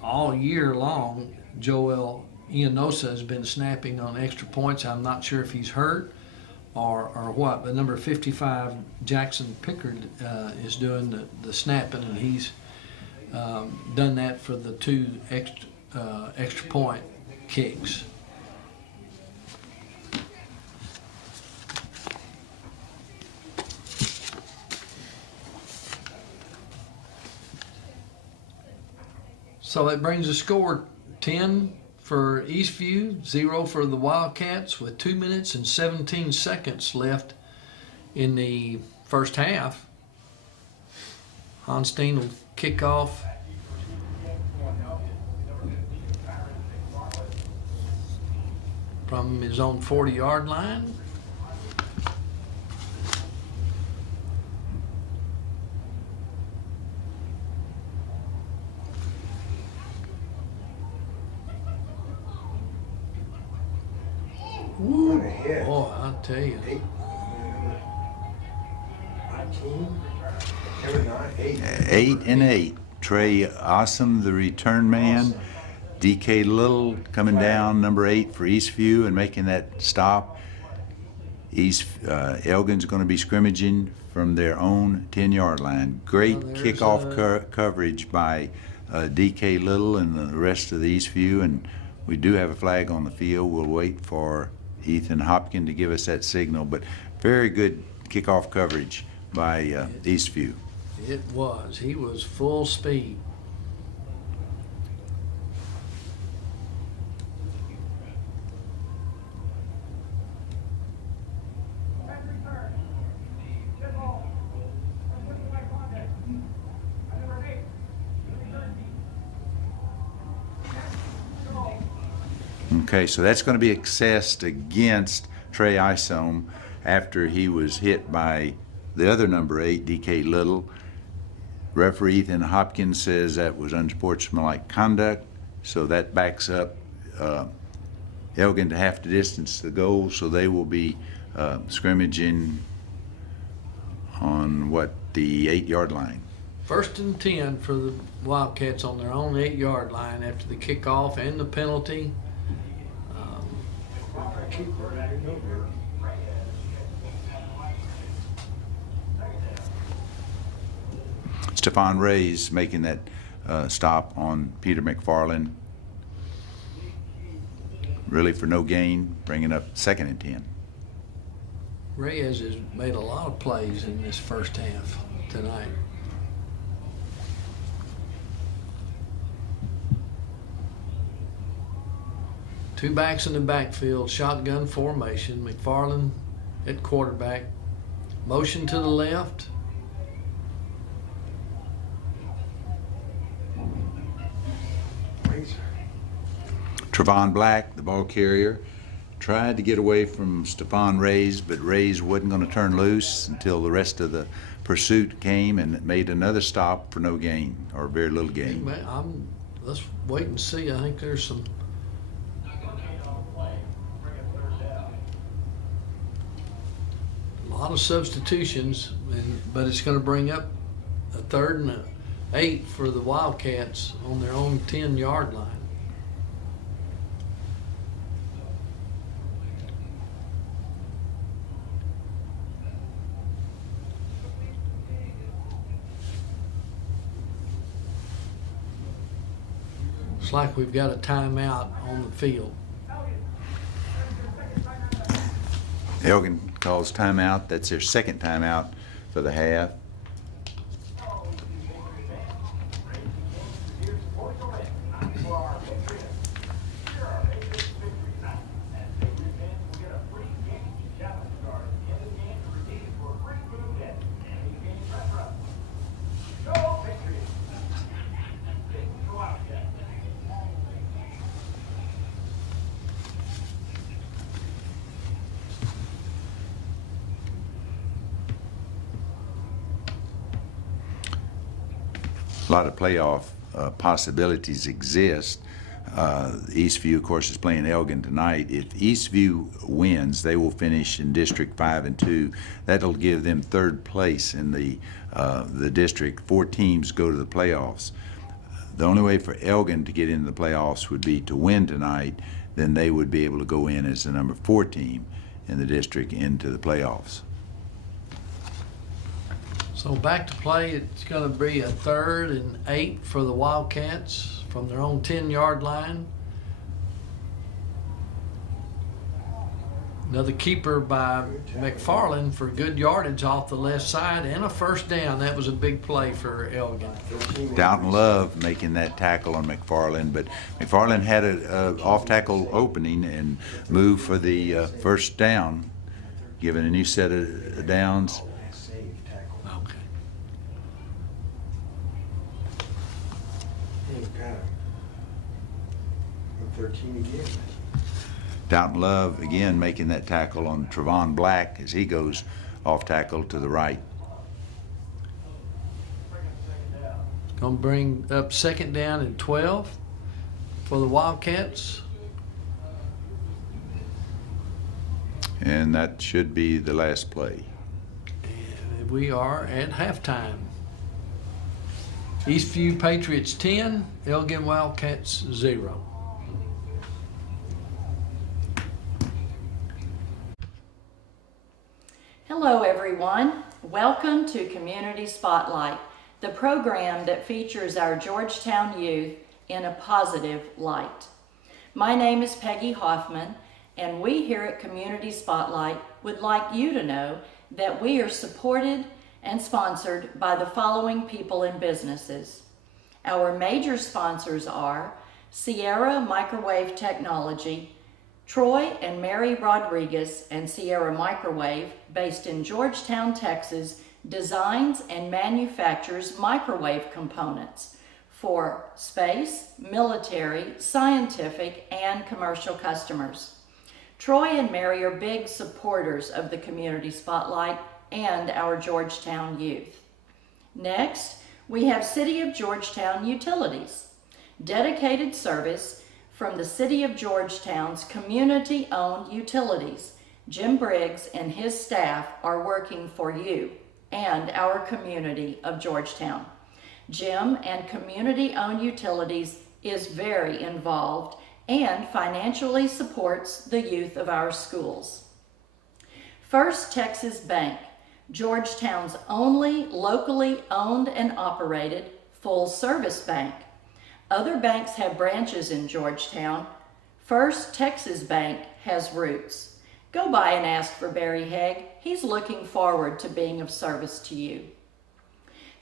all year long, Joel Ianosa has been snapping on extra points. I'm not sure if he's hurt or what, but number 55, Jackson Pickard, is doing the snapping, and he's done that for the 2 extra point kicks. So that brings the score 10 for Eastview, 0 for the Wildcats, with 2 minutes and 17 seconds left in the first half. Honstein will kick off. From his own 40-yard line. What a hit. Boy, I'll tell you. 8 and 8. Trey Awesome, the return man. DK Little coming down, number 8 for Eastview, and making that stop. Elgin's going to be scrimmaging from their own 10-yard line. Great kickoff coverage by DK Little and the rest of the Eastview, and we do have a flag on the field. We'll wait for Ethan Hopkins to give us that signal, but very good kickoff coverage by Eastview. It was. He was full speed. Okay, so that's going to be assessed against Trey Isom after he was hit by the other number 8, DK Little. Referee Ethan Hopkins says that was unsportsmanlike conduct, so that backs up Elgin to half the distance to the goal, so they will be scrimmaging on the 8-yard line. 1st and 10 for the Wildcats on their own 8-yard line after the kickoff and the penalty. Stephon Ray's making that stop on Peter McFarland. Really for no gain, bringing up 2nd and 10. Reyes has made a lot of plays in this first half tonight. Two backs in the backfield, shotgun formation. McFarland at quarterback. Motion to the left. Trevon Black, the ball carrier, tried to get away from Stephon Reyes, but Reyes wasn't going to turn loose until the rest of the pursuit came and made another stop for no gain, or very little gain. Let's wait and see. I think there's some. A lot of substitutions, but it's going to bring up a 3rd and 8 for the Wildcats on their own 10-yard line. Looks like we've got a timeout on the field. Elgin calls timeout. That's their second timeout for the half. A lot of playoff possibilities exist. Eastview, of course, is playing Elgin tonight. If Eastview wins, they will finish in District 5 and 2. That'll give them 3rd place in the district. 4 teams go to the playoffs. The only way for Elgin to get into the playoffs would be to win tonight. Then they would be able to go in as the number 4 team in the district into the playoffs. So back to play, it's going to be a 3rd and 8 for the Wildcats from their own 10-yard line. Another keeper by McFarland for good yardage off the left side and a first down. That was a big play for Elgin. Dalton Love making that tackle on McFarland, but McFarland had an off-tackle opening and moved for the first down, given a new set of downs. Okay. Kind of 13 again. Dalton Love again making that tackle on Trevon Black as he goes off tackle to the right. Going to bring up 2nd down and 12 for the Wildcats. And that should be the last play. And we are at halftime. Eastview Patriots 10, Elgin Wildcats 0. Hello everyone. Welcome to Community Spotlight, the program that features our Georgetown youth in a positive light. My name is Peggy Hoffman, and we here at Community Spotlight would like you to know that we are supported and sponsored by the following people and businesses. Our major sponsors are Sierra Microwave Technology, Troy and Mary Rodriguez and Sierra Microwave, based in Georgetown, Texas, designs and manufactures microwave components for space, military, scientific, and commercial customers. Troy and Mary are big supporters of the Community Spotlight and our Georgetown youth. Next, we have City of Georgetown Utilities, dedicated service from the City of Georgetown's community-owned utilities. Jim Briggs and his staff are working for you and our community of Georgetown. Jim and community-owned utilities is very involved and financially supports the youth of our schools. First Texas Bank, Georgetown's only locally owned and operated full-service bank. Other banks have branches in Georgetown. First Texas Bank has roots. Go by and ask for Barry Haig. He's looking forward to being of service to you.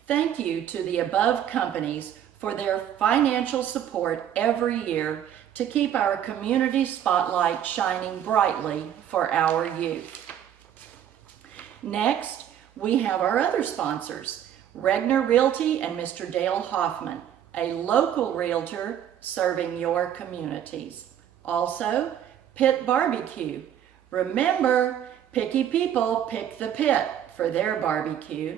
Thank you to the above companies for their financial support every year to keep our community spotlight shining brightly for our youth. Next, we have our other sponsors, Regner Realty and Mr. Dale Hoffman, a local realtor serving your communities. Also, Pit Barbecue. Remember, picky people pick the pit for their barbecue.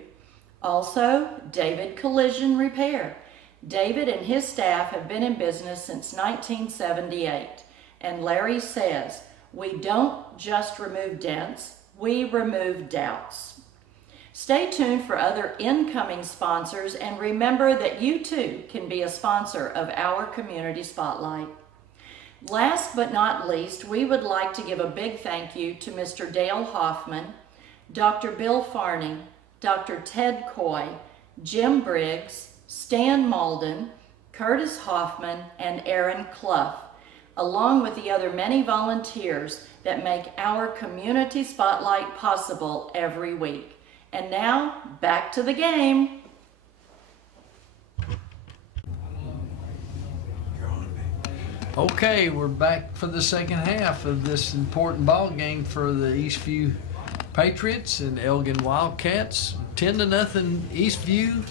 Also, David Collision Repair. David and his staff have been in business since 1978. And Larry says, we don't just remove dents, we remove doubts. Stay tuned for other incoming sponsors, and remember that you too can be a sponsor of our Community Spotlight. Last but not least, we would like to give a big thank you to Mr. Dale Hoffman, Dr. Bill Farney, Dr. Ted Coy, Jim Briggs, Stan Malden, Curtis Hoffman, and Aaron Clough, along with the other many volunteers that make our Community Spotlight possible every week. And now, back to the game. Okay, we're back for the second half of this important ball game for the Eastview Patriots and Elgin Wildcats. 10-0 Eastview,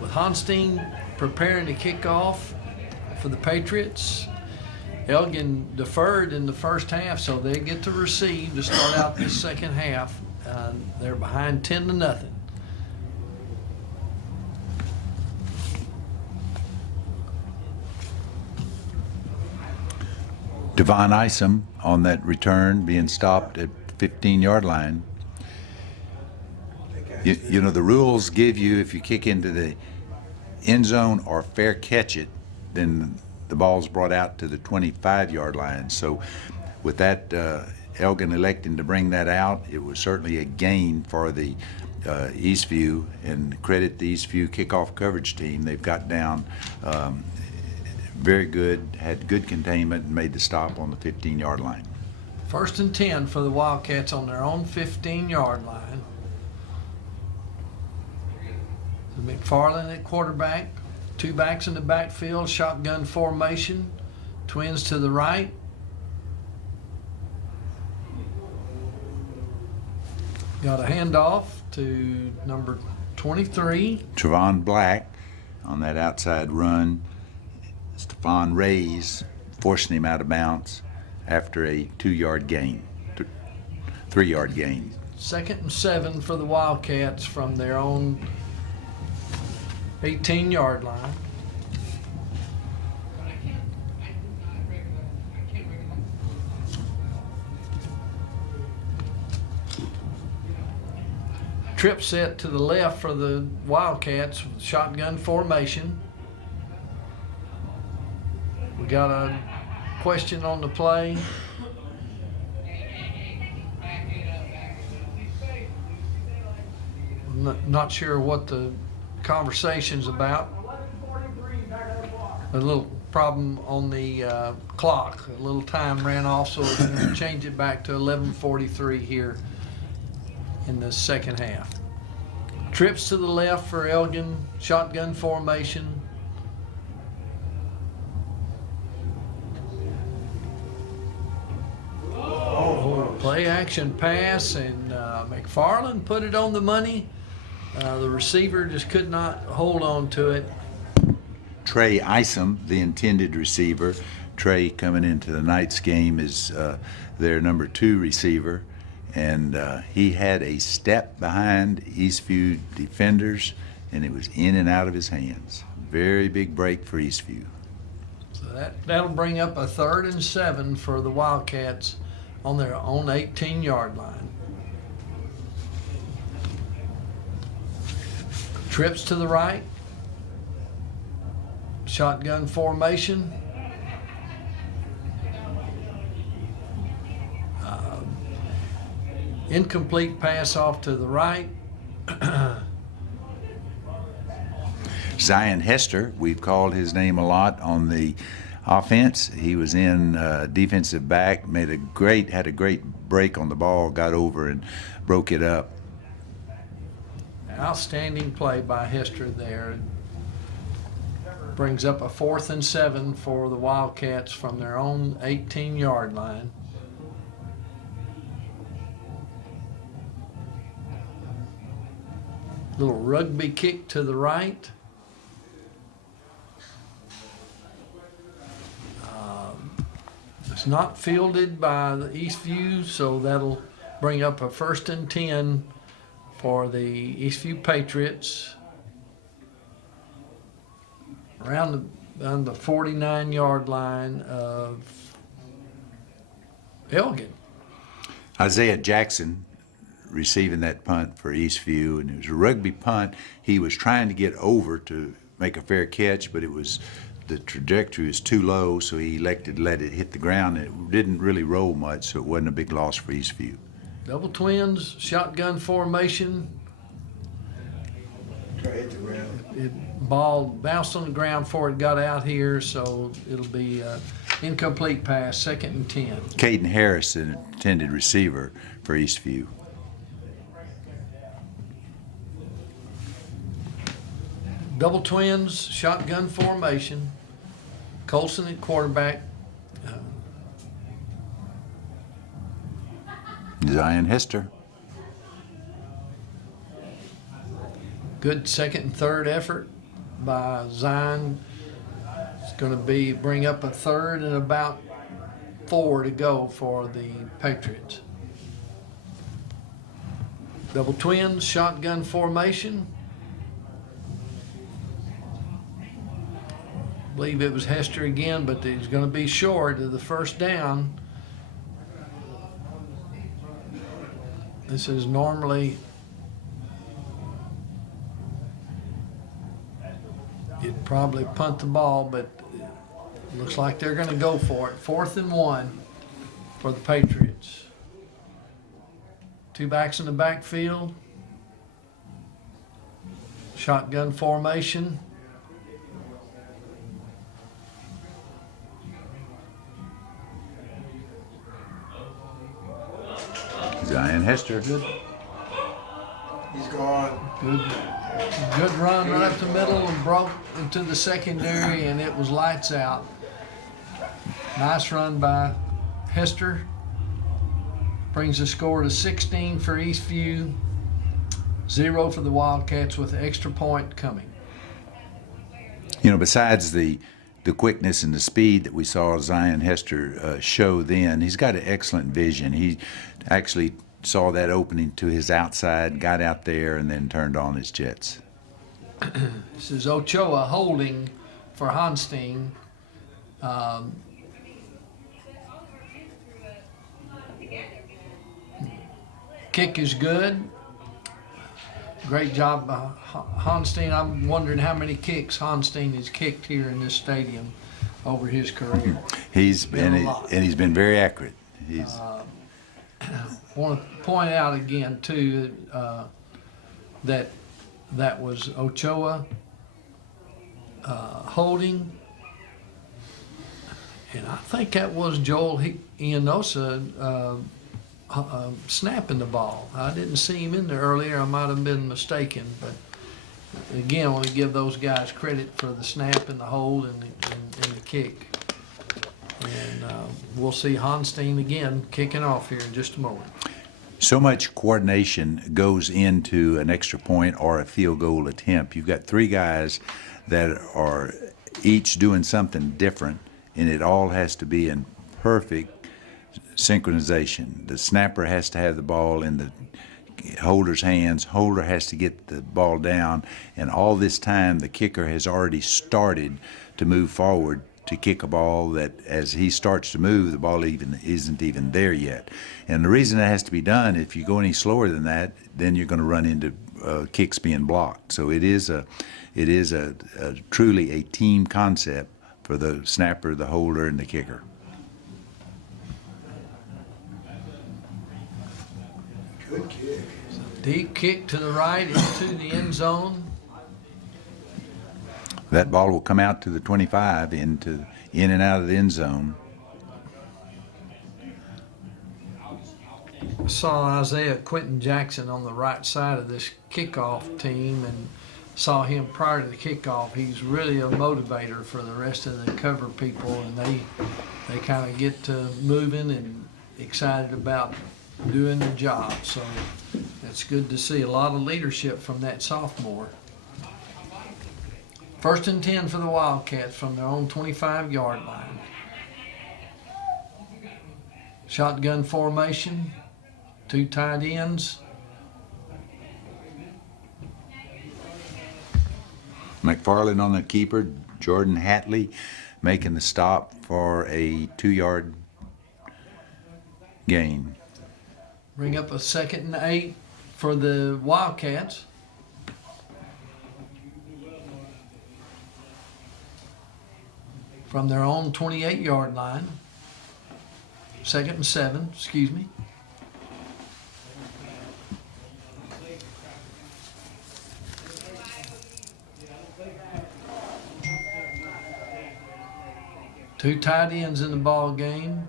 with Honstein preparing to kick off for the Patriots. Elgin deferred in the first half, so they get to receive to start out the second half. They're behind 10-0. Devon Isom on that return, being stopped at 15-yard line. You know, the rules give you, if you kick into the end zone or fair catch it, then the ball's brought out to the 25-yard line. So with that, Elgin electing to bring that out, it was certainly a gain for the Eastview, and credit the Eastview kickoff coverage team. They've got down very good, had good containment, and made the stop on the 15-yard line. 1st and 10 for the Wildcats on their own 15-yard line. McFarland at quarterback, two backs in the backfield, shotgun formation, twins to the right. Got a handoff to number 23. Trevon Black on that outside run. Stephon Reyes forcing him out of bounds after a 2-yard gain, 3-yard gain. 2nd and 7 for the Wildcats from their own 18-yard line. Trip set to the left for the Wildcats, shotgun formation. We got a question on the play. Not sure what the conversation's about. A little problem on the clock. A little time ran off, so we're going to change it back to 11:43 here in the second half. Trips to the left for Elgin, shotgun formation. Play action pass, and McFarland put it on the money. The receiver just could not hold on to it. Trey Isom, the intended receiver. Trey, coming into the night's game, is their number 2 receiver, and he had a step behind Eastview defenders, and it was in and out of his hands. Very big break for Eastview. So that'll bring up a 3rd and 7 for the Wildcats on their own 18-yard line. Trips to the right. Shotgun formation. Incomplete pass off to the right. Zion Hester, we've called his name a lot on the offense. He was in defensive back, had a great break on the ball, got over and broke it up. Outstanding play by Hester there. Brings up a 4th and 7 for the Wildcats from their own 18-yard line. Little rugby kick to the right. It's not fielded by the Eastview, so that'll bring up a 1st and 10 for the Eastview Patriots around the 49-yard line of Elgin. Isaiah Jackson receiving that punt for Eastview, and it was a rugby punt. He was trying to get over to make a fair catch, but the trajectory was too low, so he elected to let it hit the ground. It didn't really roll much, so it wasn't a big loss for Eastview. Double twins, shotgun formation. Try to hit the ground. Ball bounced on the ground before it got out here, so it'll be incomplete pass, 2nd and 10. Caden Harris, an intended receiver for Eastview. Double twins, shotgun formation. Colson at quarterback. Zion Hester. Good 2nd and 3rd effort by Zion. It's going to bring up a 3rd and about 4 to go for the Patriots. Double twins, shotgun formation. I believe it was Hester again, but he's going to be short of the 1st down. This is normally, you'd probably punt the ball, but it looks like they're going to go for it. 4th and 1 for the Patriots. 2 backs in the backfield. Shotgun formation. Zion Hester. Good. He's gone. Good run right up the middle and broke into the secondary, and it was lights out. Nice run by Hester. Brings the score to 16 for Eastview, 0 for the Wildcats with the extra point coming. You know, besides the quickness and the speed that we saw Zion Hester show then, he's got an excellent vision. He actually saw that opening to his outside, got out there, and then turned on his jets. This is Ochoa holding for Honstein. Kick is good. Great job by Honstein. I'm wondering how many kicks Honstein has kicked here in this stadium over his career. He's Been a been lot. and he's been very accurate. He's Want to point out again too that was Ochoa holding, and I think that was Joel Ianosa snapping the ball. I didn't see him in there earlier. I might have been mistaken, but again, I want to give those guys credit for the snap and the hold and the kick. And we'll see Honstein again kicking off here in just a moment. so much coordination goes into an extra point or a field goal attempt. You've got 3 guys that are each doing something different, and it all has to be in perfect synchronization. The snapper has to have the ball in the holder's hands, holder has to get the ball down, and all this time the kicker has already started to move forward to kick a ball that as he starts to move, the ball isn't even there yet. And the reason that has to be done, if you go any slower than that, then you're going to run into kicks being blocked. So it is a truly a team concept for the snapper, the holder, and the kicker. Good kick. Deep kick to the right into the end zone. That ball will come out to the 25 in and out of the end zone. I saw Isaiah Quentin Jackson on the right side of this kickoff team and saw him prior to the kickoff. He's really a motivator for the rest of the cover people, and they kind of get to moving and excited about doing their job. So it's good to see a lot of leadership from that sophomore. 1st and 10 for the Wildcats from their own 25-yard line. Shotgun formation, 2 tight ends. McFarland on the keeper, Jordan Hatley making the stop for a 2-yard gain. Bring up a 2nd and 8 for the Wildcats. From their own 28-yard line. 2nd and 7, excuse me. Two tight ends in the ball game.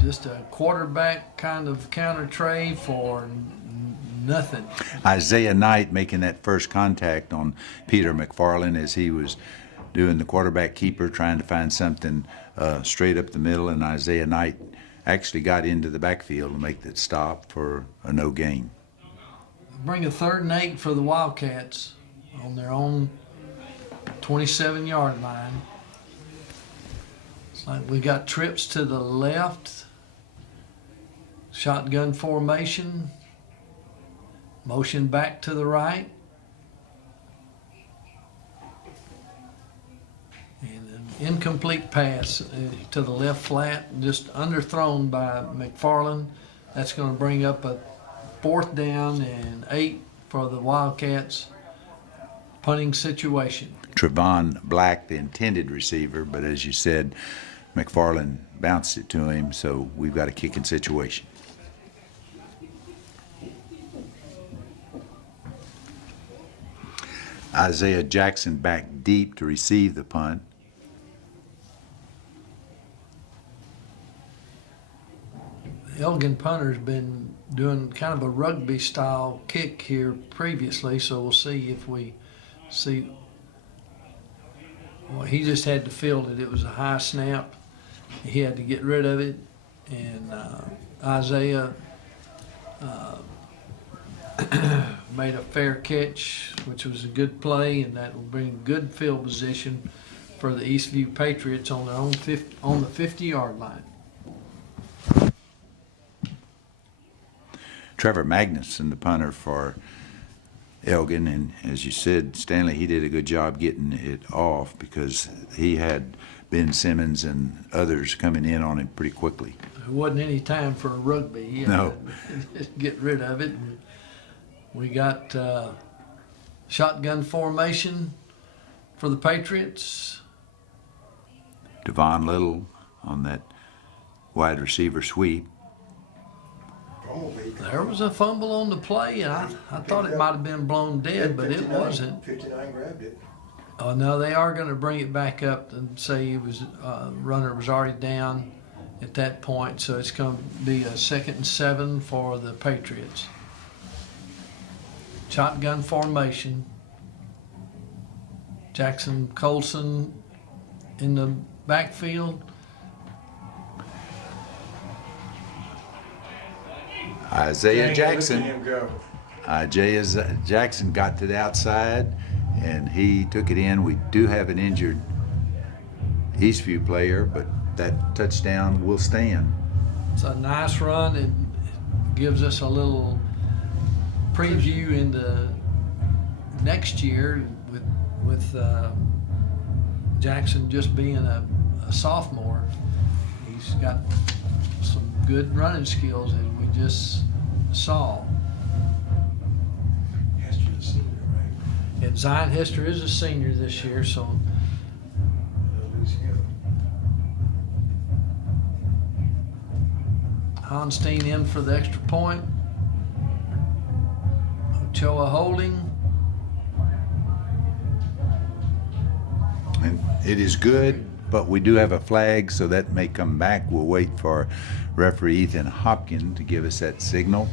Just a quarterback kind of counter trade for nothing. Isaiah Knight making that first contact on Peter McFarland as he was doing the quarterback keeper, trying to find something straight up the middle, and Isaiah Knight actually got into the backfield to make that stop for a no gain. Bring a 3rd and 8 for the Wildcats on their own 27-yard line. It's like we got trips to the left, shotgun formation, motion back to the right, and an incomplete pass to the left flat, just underthrown by McFarland. That's going to bring up a 4th down and 8 for the Wildcats. Punting situation. Trevon Black, the intended receiver, but as you said, McFarland bounced it to him, so we've got a kicking situation. Isaiah Jackson back deep to receive the punt. The Elgin punter's been doing kind of a rugby style kick here previously, so we'll see if we see. Well, he just had to field it. It was a high snap. He had to get rid of it, and Isaiah made a fair catch, which was a good play, and that will bring good field position for the Eastview Patriots on their own on the 50-yard line. Trevor Magnuson, the punter for Elgin, and as you said, Stanley, he did a good job getting it off because he had Ben Simmons and others coming in on him pretty quickly. There wasn't any time for a rugby. He had No. to get rid of it. We got shotgun formation for the Patriots. Devon Little on that wide receiver sweep. There was a fumble on the play, and I thought it might have been blown dead, but it wasn't. 59 grabbed it. Oh, no, they are going to bring it back up and say it was runner was already down at that point, so it's going to be a 2nd and 7 for the Patriots. Shotgun formation. Jackson Colson in the backfield. Isaiah Jackson. Him go. Isaiah Jackson got to the outside, and he took it in. We do have an injured Eastview player, but that touchdown will stand. It's a nice run. It gives us a little preview into next year with Jackson just being a sophomore. He's got some good running skills, and we just saw. Hester's a senior, right? And Zion Hester is a senior this year, so Lose him. Honstein in for the extra point. Ochoa holding. And it is good, but we do have a flag, so that may come back. We'll wait for referee Ethan Hopkins to give us that signal.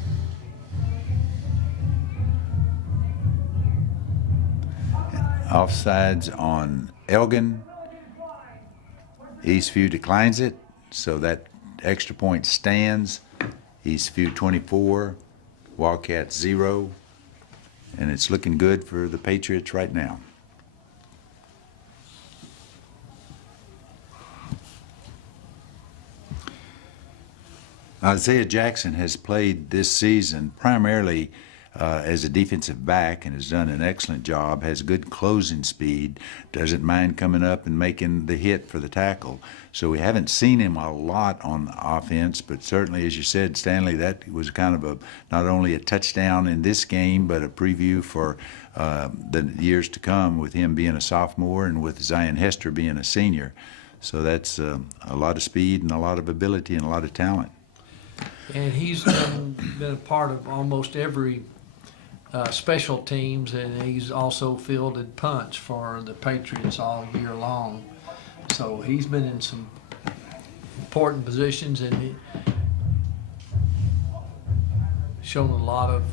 Offsides on Elgin. Eastview declines it, so that extra point stands. Eastview 24, Wildcats 0, and it's looking good for the Patriots right now. Isaiah Jackson has played this season primarily as a defensive back and has done an excellent job, has good closing speed, doesn't mind coming up and making the hit for the tackle. So we haven't seen him a lot on offense, but certainly, as you said, Stanley, that was kind of not only a touchdown in this game, but a preview for the years to come with him being a sophomore and with Zion Hester being a senior. So that's a lot of speed and a lot of ability and a lot of talent. And he's been a part of almost every special teams, and he's also fielded punts for the Patriots all year long. So he's been in some important positions and shown a lot of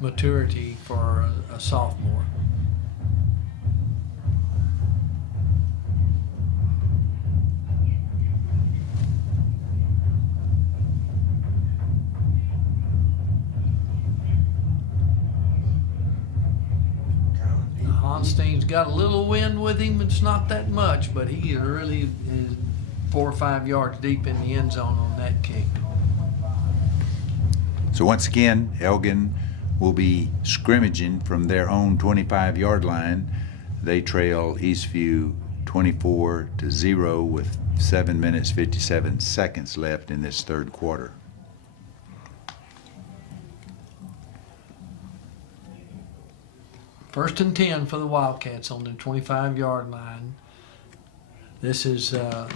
maturity for a sophomore. Onstein's got a little wind with him. It's not that much, but he really is 4 or 5 yards deep in the end zone on that kick. So once again, Elgin will be scrimmaging from their own 25-yard line. They trail Eastview 24-0 with 7 minutes 57 seconds left in this third quarter. First and 10 for the Wildcats on their 25-yard line. This is an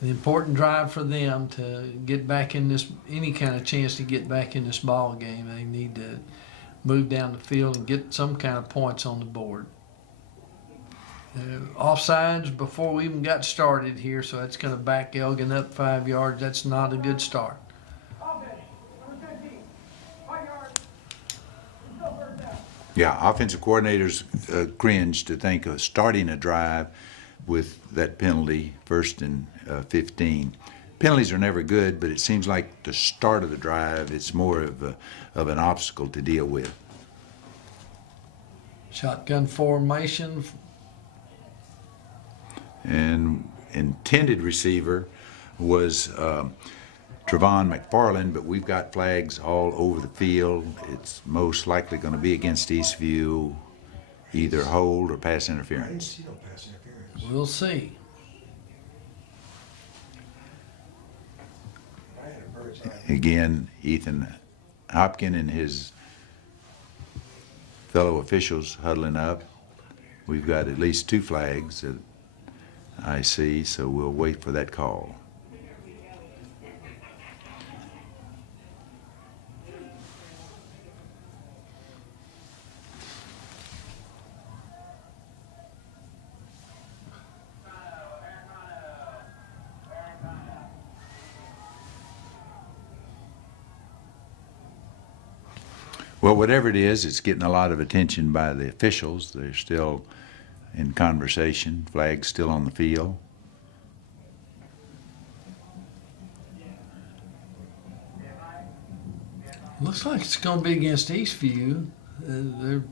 important drive for them to get back in this, any kind of chance to get back in this ball game. They need to move down the field and get some kind of points on the board. Offsides before we even got started here, so that's going to back Elgin up 5 yards. That's not a good start. Yeah, offensive coordinators cringe to think of starting a drive with that penalty, 1st and 15. Penalties are never good, but it seems like the start of the drive, it's more of an obstacle to deal with. Shotgun formation. And intended receiver was Trevon McFarland, but we've got flags all over the field. It's most likely going to be against Eastview, either hold or pass I didn't interference. see no pass interference. We'll see. I had a bird's eye. Again, Ethan Hopkin and his fellow officials huddling up. We've got at least 2 flags that I see, so we'll wait for that call. Well, whatever it is, it's getting a lot of attention by the officials. They're still in conversation. Flags still on the field. Looks like it's going to be against Eastview. Their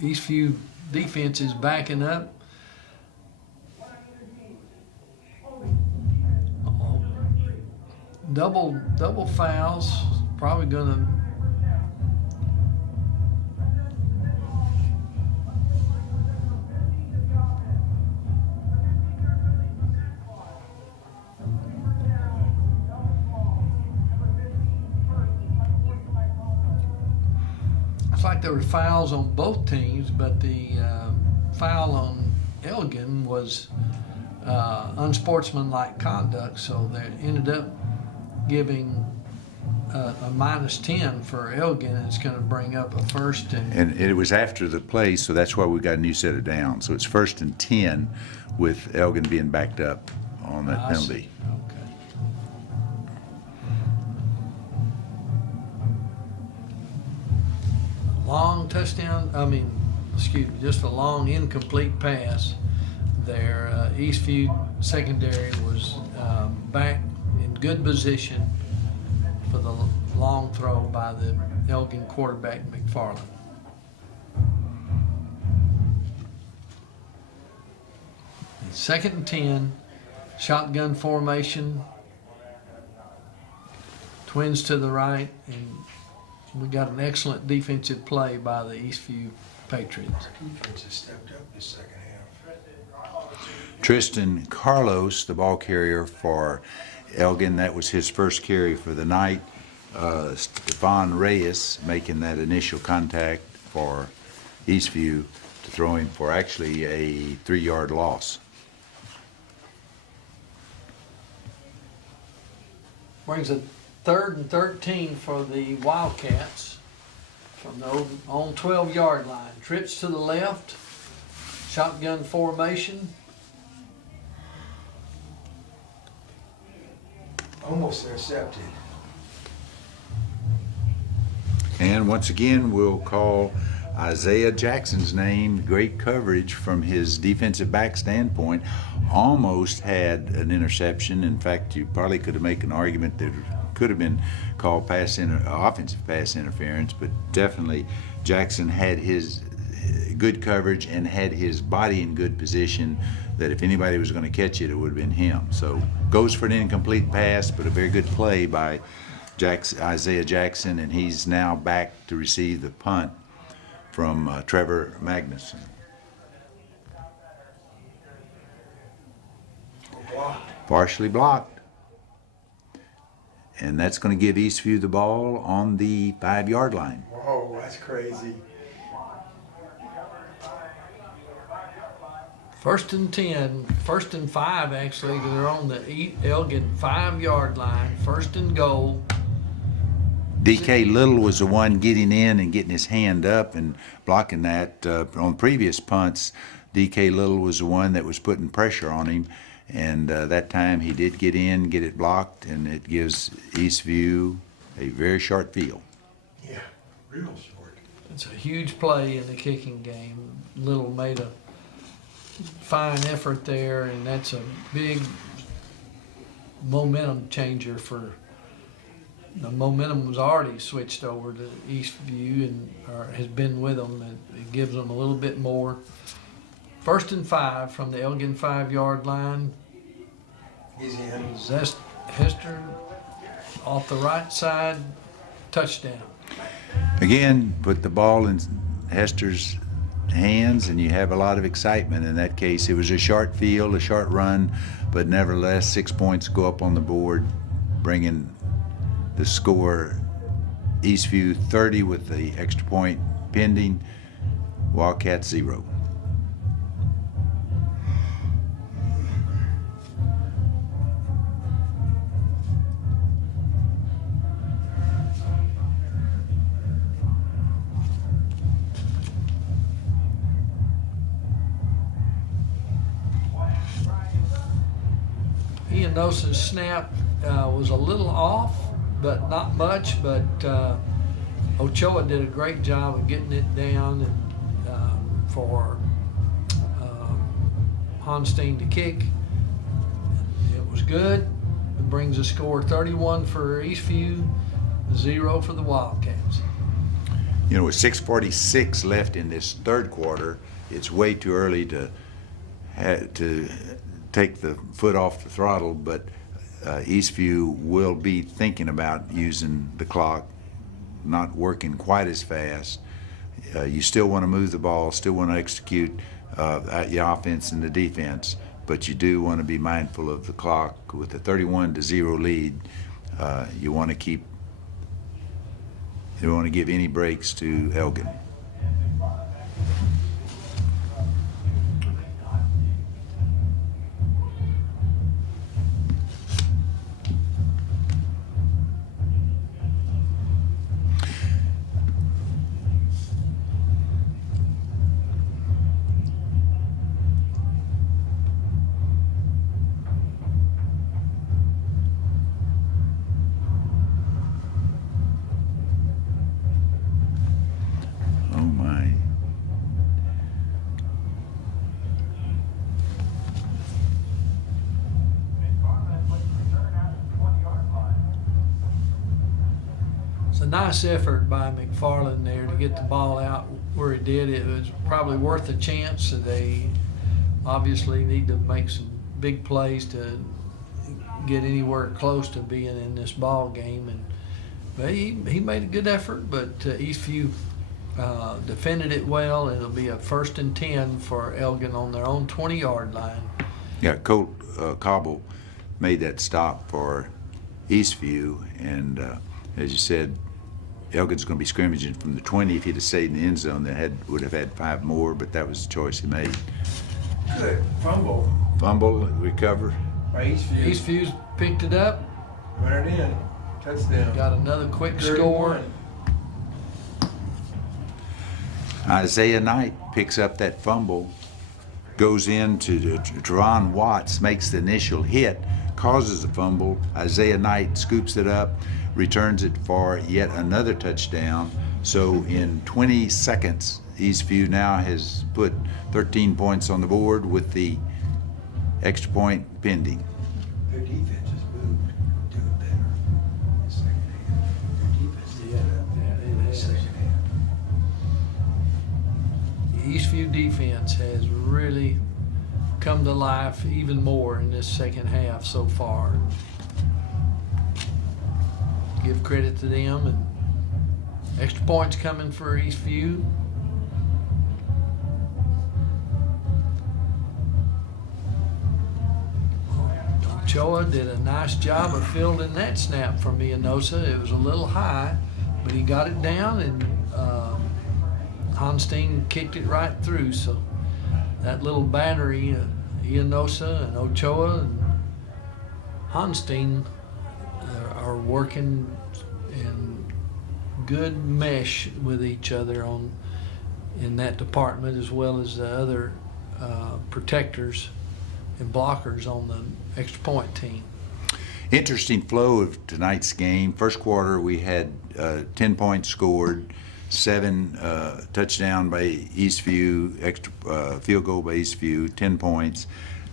Eastview defense is backing up. Uh-oh. Double fouls. Probably going to. Like there were fouls on both teams, but the foul on Elgin was unsportsmanlike conduct, so they ended up giving a -10 for Elgin, and it's going to bring up a 1st And it was after the play, so that's why we got a new set of downs. So it's 1st and 10 with Elgin being backed up on that penalty. Okay. Long touchdown, just a long incomplete pass there. Eastview secondary was back in good position for the long throw by the Elgin quarterback, McFarland. And 2nd and 10, shotgun formation. Twins to the right, and we got an excellent defensive play by the Eastview Patriots. Defense has stepped up this second half. Tristan Carlos, the ball carrier for Elgin, that was his first carry for the night. Stephon Reyes making that initial contact for Eastview to throw him for actually a 3-yard loss. Brings a 3rd and 13 for the Wildcats from the own 12-yard line. Trips to the left, shotgun formation. Almost intercepted. And once again, we'll call Isaiah Jackson's name. Great coverage from his defensive back standpoint. Almost had an interception. In fact, you probably could have made an argument that it could have been called offensive pass interference, but definitely Jackson had his good coverage and had his body in good position that if anybody was going to catch it, it would have been him. So goes for an incomplete pass, but a very good play by Isaiah Jackson, and he's now back to receive the punt from Trevor Magnuson. Blocked. Partially blocked. And that's going to give Eastview the ball on the 5-yard line. Whoa, that's crazy. 1st and 10, 1st and 5 actually. They're on the Elgin 5-yard line. 1st and goal. DK Little was the one getting in and getting his hand up and blocking that. On previous punts, DK Little was the one that was putting pressure on him. And that time he did get in, get it blocked, and it gives Eastview a very short field. Yeah, real short. It's a huge play in the kicking game. Little made a fine effort there, and that's a big momentum changer for the momentum was already switched over to Eastview and has been with them. It gives them a little bit more. 1st and 5 from the Elgin 5-yard line. He's in. Hester off the right side, touchdown. Again, put the ball in Hester's hands and you have a lot of excitement. In that case, it was a short field, a short run, but nevertheless 6 points go up on the board, bringing the score Eastview 30 with the extra point pending, Wildcats 0. Ian Noson's snap was a little off, but not much. But Ochoa did a great job of getting it down and for Honstein to kick. It was good. It brings the score 31 for Eastview, 0 for the Wildcats. You know, with 6:46 left in this third quarter, it's way too early to take the foot off the throttle, but Eastview will be thinking about using the clock, not working quite as fast. You still want to move the ball, still want to execute the offense and the defense, but you do want to be mindful of the clock. With a 31-0 lead, you want to give any breaks to Elgin. Oh my. It's a nice effort by McFarland there to get the ball out where he did. It was probably worth a chance. So they obviously need to make some big plays to get anywhere close to being in this ball game. And But he made a good effort, but Eastview defended it well. It'll be a 1st and 10 for Elgin on their own 20-yard line. Yeah, Colt Cobble made that stop for Eastview, and as you said, Elgin's going to be scrimmaging from the 20. If he'd have stayed in the end zone, they would have had 5 more, but that was the choice he made. Good fumble Fumble, recover. by Eastview. Eastview's picked it up, Run it in. Touchdown. got another quick 31. score. Isaiah Knight picks up that fumble, goes into Teron Watts, makes the initial hit, causes a fumble. Isaiah Knight scoops it up, returns it for yet another touchdown. So in 20 seconds, Eastview now has put 13 points on the board with the extra point pending. Their defense has moved to it better in the second half. Their defense did that in the second half. The Eastview defense has really come to life even more in this second half so far. Give credit to them, and extra points coming for Eastview. Ochoa did a nice job of fielding that snap from Ianosa. It was a little high, but he got it down, and Honstein kicked it right through. So that little battery, Ianosa and Ochoa and Honstein are working in good mesh with each other in that department, as well as the other protectors and blockers on the extra point team. Interesting flow of tonight's game. First quarter, we had 10 points scored, 7 touchdown by Eastview, extra field goal by Eastview, 10 points.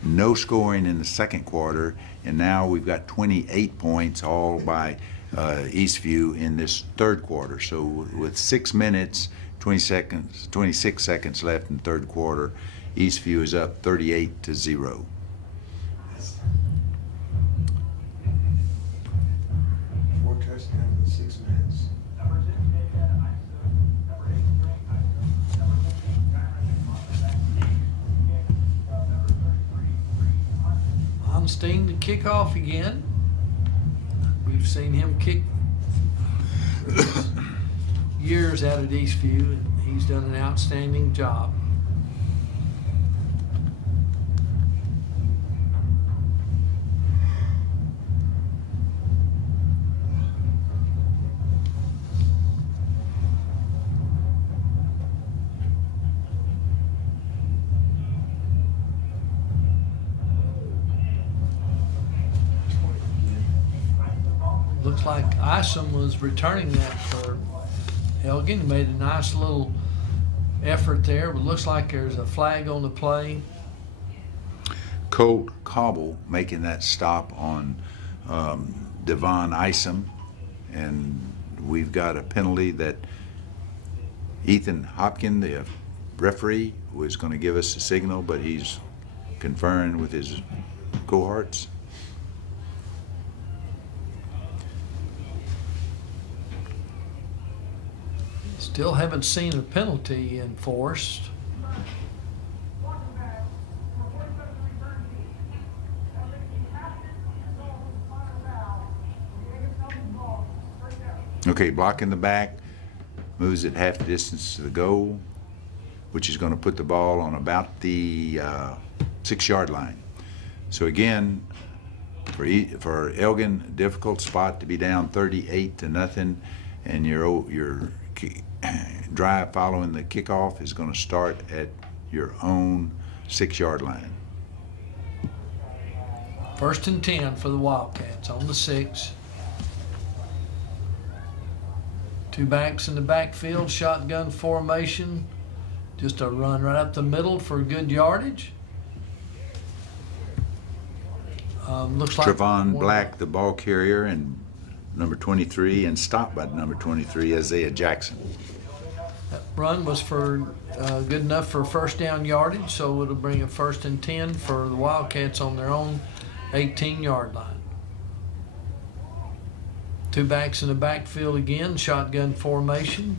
No scoring in the second quarter, and now we've got 28 points, all by Eastview in this third quarter. So with 6 minutes, 26 seconds left in the third quarter, Eastview is up 38-0. 4 touchdowns in 6 minutes. Honstein to kick off again. We've seen him kick years out at Eastview, and he's done an outstanding job. Looks like Isom was returning that for Elgin. Made a nice little effort there, but looks like there's a flag on the play. Colt Cobble making that stop on Devon Isom, and we've got a penalty that Ethan Hopkin, the referee, was going to give us a signal, but he's conferring with his cohorts. Still haven't seen a penalty enforced. Okay, block in the back, moves it half the distance to the goal, which is going to put the ball on about the 6-yard line. So again, for Elgin, difficult spot to be down 38-0, and your drive following the kickoff is going to start at your own 6-yard line. 1st and 10 for the Wildcats on the 6. 2 backs in the backfield, shotgun formation. Just a run right up the middle for good yardage. Looks like Trevon Black, the ball carrier, and number 23, and stopped by number 23, Isaiah Jackson. That run was for good enough for 1st down yardage, so it'll bring a 1st and 10 for the Wildcats on their own 18-yard line. Two backs in the backfield again, shotgun formation.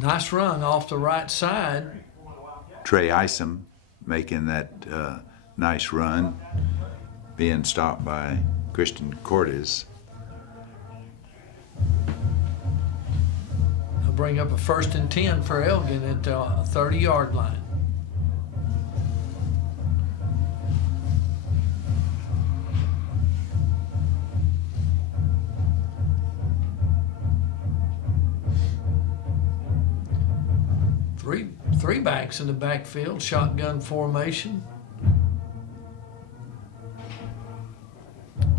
Nice run off the right side. Trey Isom making that nice run, being stopped by Christian Cortez. They'll bring up a 1st and 10 for Elgin at the 30-yard line. Three backs in the backfield, shotgun formation.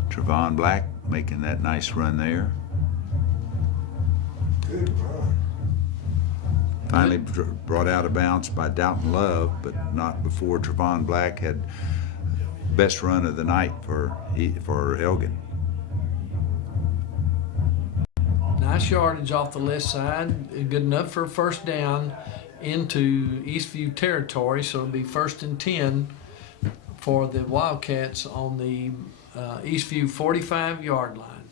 Trevon Black making that nice run there. Good run. Finally brought out of bounds by Dalton Love, but not before Trevon Black had best run of the night for Elgin. Nice yardage off the left side, good enough for a 1st down into Eastview territory, so it'll be 1st and 10 for the Wildcats on the Eastview 45-yard line.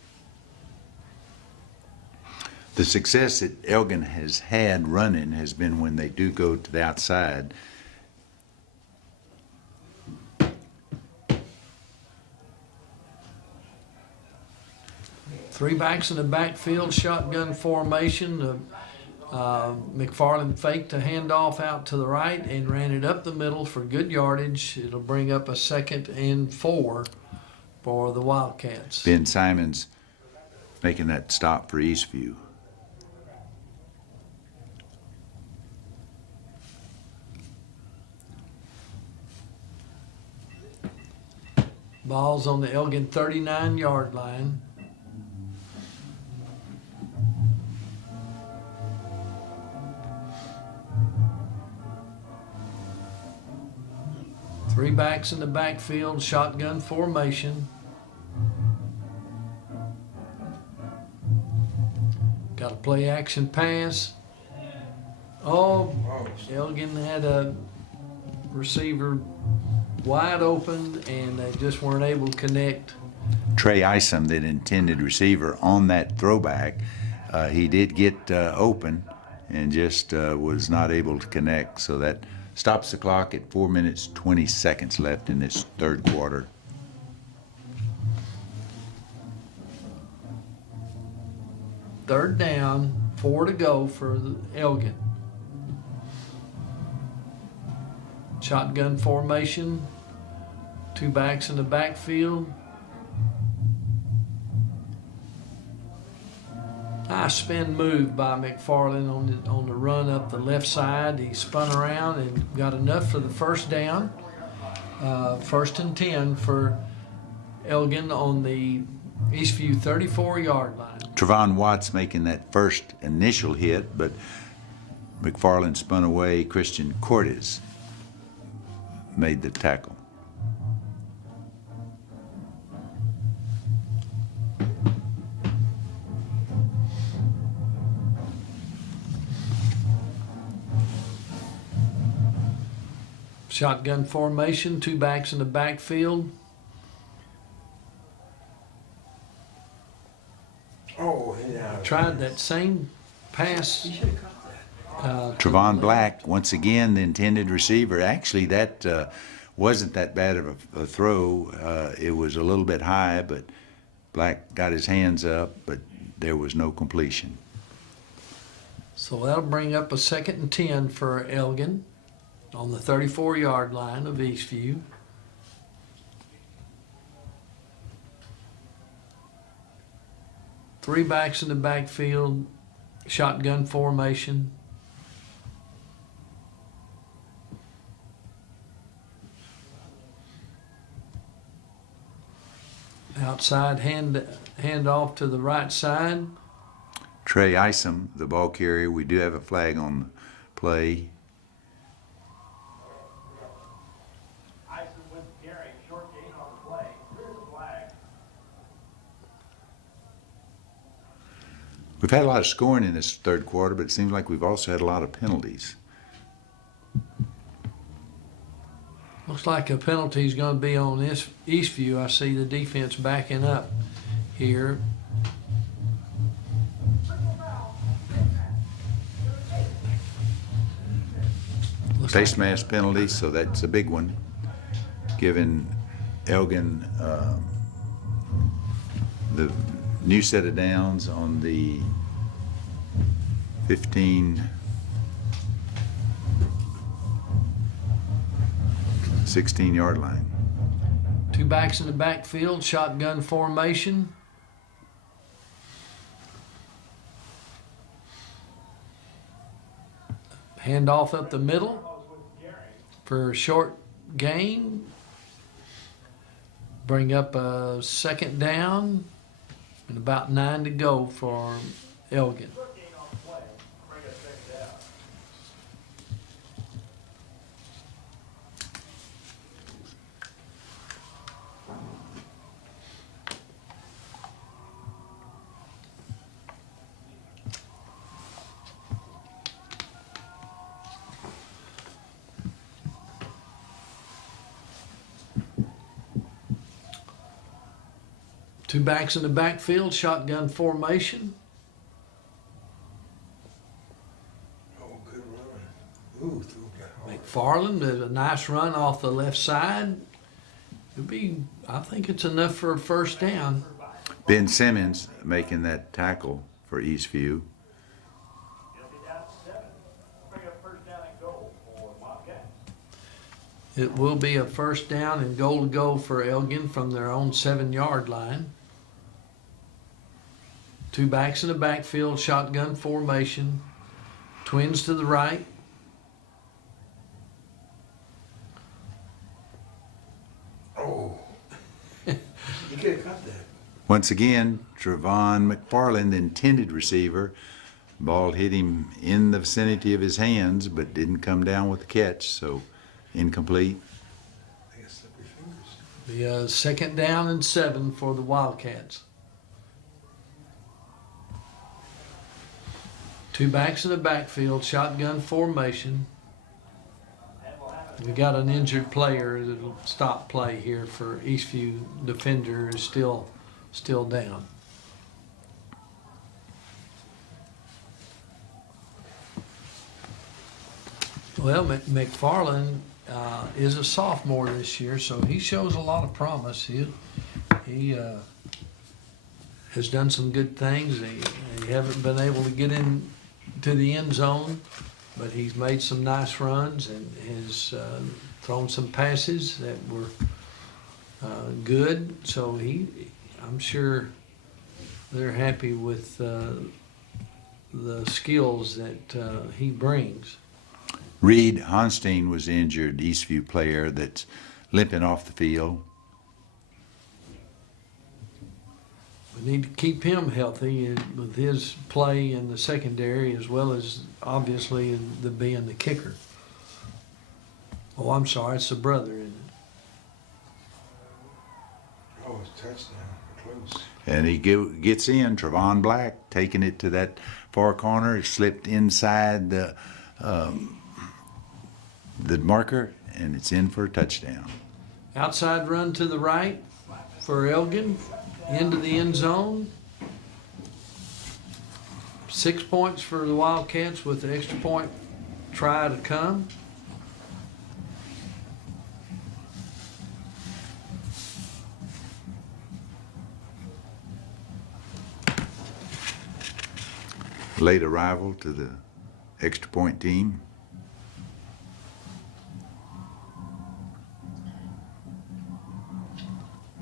The success that Elgin has had running has been when they do go to the outside. Three backs in the backfield, shotgun formation. McFarland faked a handoff out to the right and ran it up the middle for good yardage. It'll bring up a 2nd and 4 for the Wildcats. Ben Simons making that stop for Eastview. Ball's on the Elgin 39-yard line. Three backs in the backfield, shotgun formation. Got a play action pass. Oh, Elgin had a receiver wide open and they just weren't able to connect. Trey Isom, that intended receiver on that throwback, he did get open and just was not able to connect, so that stops the clock at 4 minutes, 20 seconds left in this 3rd quarter. Third down, 4 to go for Elgin. Shotgun formation, two backs in the backfield. Nice spin move by McFarland on the run up the left side. He spun around and got enough for the 1st down. 1st and 10 for Elgin on the Eastview 34-yard line. Trevon Watts making that first initial hit, but McFarland spun away. Christian Cortez made the tackle. Shotgun formation, two backs in the backfield. Oh, yeah. Tried that same pass. He should have caught that. Trevon Black, once again, the intended receiver. Actually, that wasn't that bad of a throw. It was a little bit high, but Black got his hands up, but there was no completion. So that'll bring up a 2nd and 10 for Elgin on the 34-yard line of Eastview. Three backs in the backfield, shotgun formation. Outside hand off to the right side. Trey Isom, the ball carrier. We do have a flag on the play. Isom with the carry, short gain on the play. Here's the flag. We've had a lot of scoring in this 3rd quarter, but it seems like we've also had a lot of penalties. Looks like a penalty's going to be on this Eastview. I see the defense backing up here. Looks Face like- mask penalty, so that's a big one, giving Elgin the new set of downs on the 15, 16-yard line. Two backs in the backfield, shotgun formation. Handoff up the middle for a short gain. Bring up a second down and about 9 to go for Elgin. Short gain on the play, bring us second down. Two backs in the backfield, shotgun formation. Oh, good run. Ooh, threw it hard. McFarland did a nice run off the left side. It'd be, I think it's enough for a first down. Ben Simmons making that tackle for Eastview. It'll be down to 7. Bring up first down and goal for Wildcats. It will be a first down and goal to go for Elgin from their own 7-yard line. Two backs in the backfield, shotgun formation. Twins to the right. Oh. You could have caught that. Once again, Trevon McFarland, the intended receiver. Ball hit him in the vicinity of his hands, but didn't come down with the catch, so incomplete. They got slippery fingers. Be a second down and 7 for the Wildcats. Two backs in the backfield, shotgun formation. We got an injured player that'll stop play here for Eastview. Defender is still down. Well, McFarland is a sophomore this year, so he shows a lot of promise. He has done some good things. He haven't been able to get into the end zone, but he's made some nice runs and has thrown some passes that were good. So I'm sure they're happy with the skills that he brings. Reed Honstein was the injured Eastview player that's limping off the field. We need to keep him healthy with his play in the secondary, as well as obviously being the kicker. Oh, I'm sorry, it's the brother, isn't it? Oh, it's a touchdown. Close. And he gets in, Trevon Black, taking it to that far corner. It slipped inside the marker, and it's in for a touchdown. Outside run to the right for Elgin, into the end zone. 6 points for the Wildcats with the extra point try to come. Late arrival to the extra point team.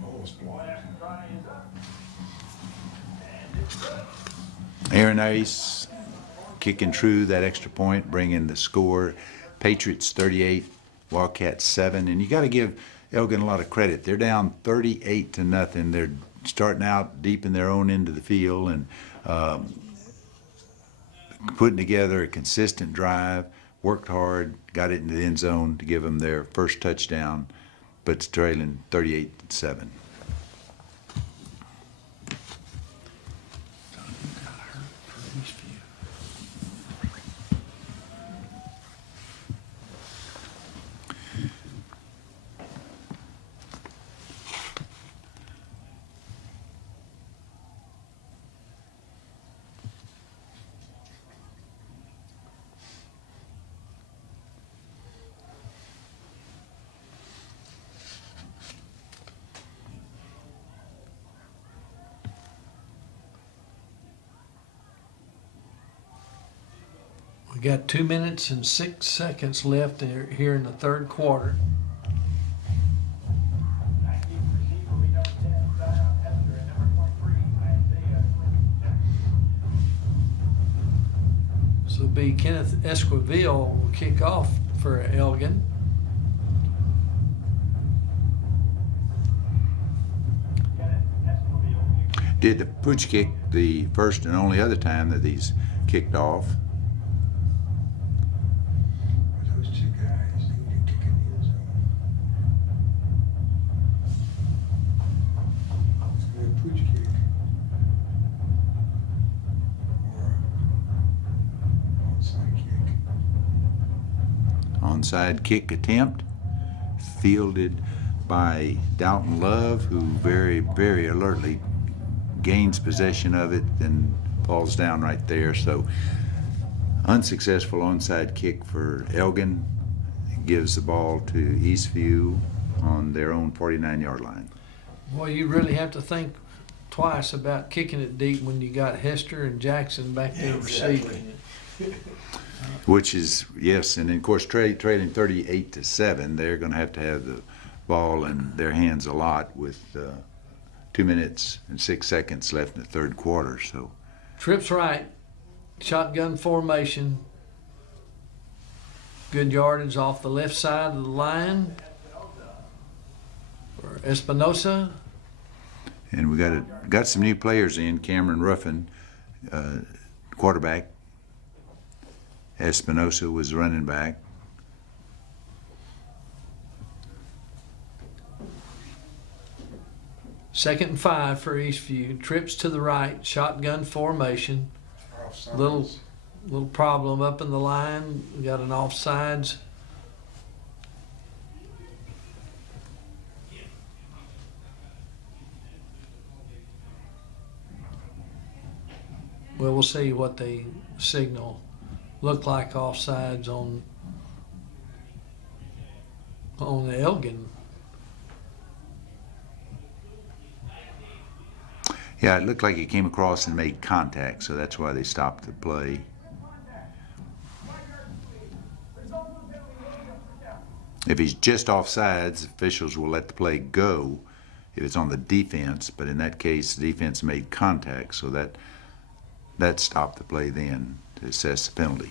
Almost blocked. Last try is up. And it's good. Aaron Ace kicking true that extra point, bringing the score. Patriots 38, Wildcats 7. And you got to give Elgin a lot of credit. They're down 38-0. They're starting out deep in their own end of the field and putting together a consistent drive, worked hard, got it into the end zone to give them their first touchdown, but it's trailing 38-7. Got 2 minutes and 6 seconds left here in the third quarter. Active receiver will be number 10, Zion Hester, and number 23, Isaiah Jackson. So it'll be Kenneth Esquivel will kick off for Elgin. Kenneth Esquivel. Did the pooch kick the first and only other time that he's kicked off? Those two guys, they need to kick in the end zone. It's gonna be a pooch kick. Or an onside kick. Onside kick attempt fielded by Dalton Love, who very, very alertly gains possession of it and falls down right there. So unsuccessful onside kick for Elgin. Gives the ball to Eastview on their own 49-yard line. Boy, you really have to think twice about kicking it deep when you got Hester and Jackson back there receiving. Which is, yes, and of course trailing 38-7, they're going to have the ball in their hands a lot with 2 minutes and 6 seconds left in the third quarter. So Trips right, shotgun formation. Good yardage off the left side of the line for Espinosa. and we got some new players in. Cameron Ruffin, quarterback. Espinosa was running back. Second and 5 for Eastview. Trips to the right, shotgun formation. Offsides. Little problem up in the line. We got an offsides. Well, we'll see what they signal. Look like offsides on the Elgin. Yeah, it looked like he came across and made contact, so that's why they stopped the play. If he's just offsides, officials will let the play go if it's on the defense, but in that case, the defense made contact, so that stopped the play then to assess the penalty.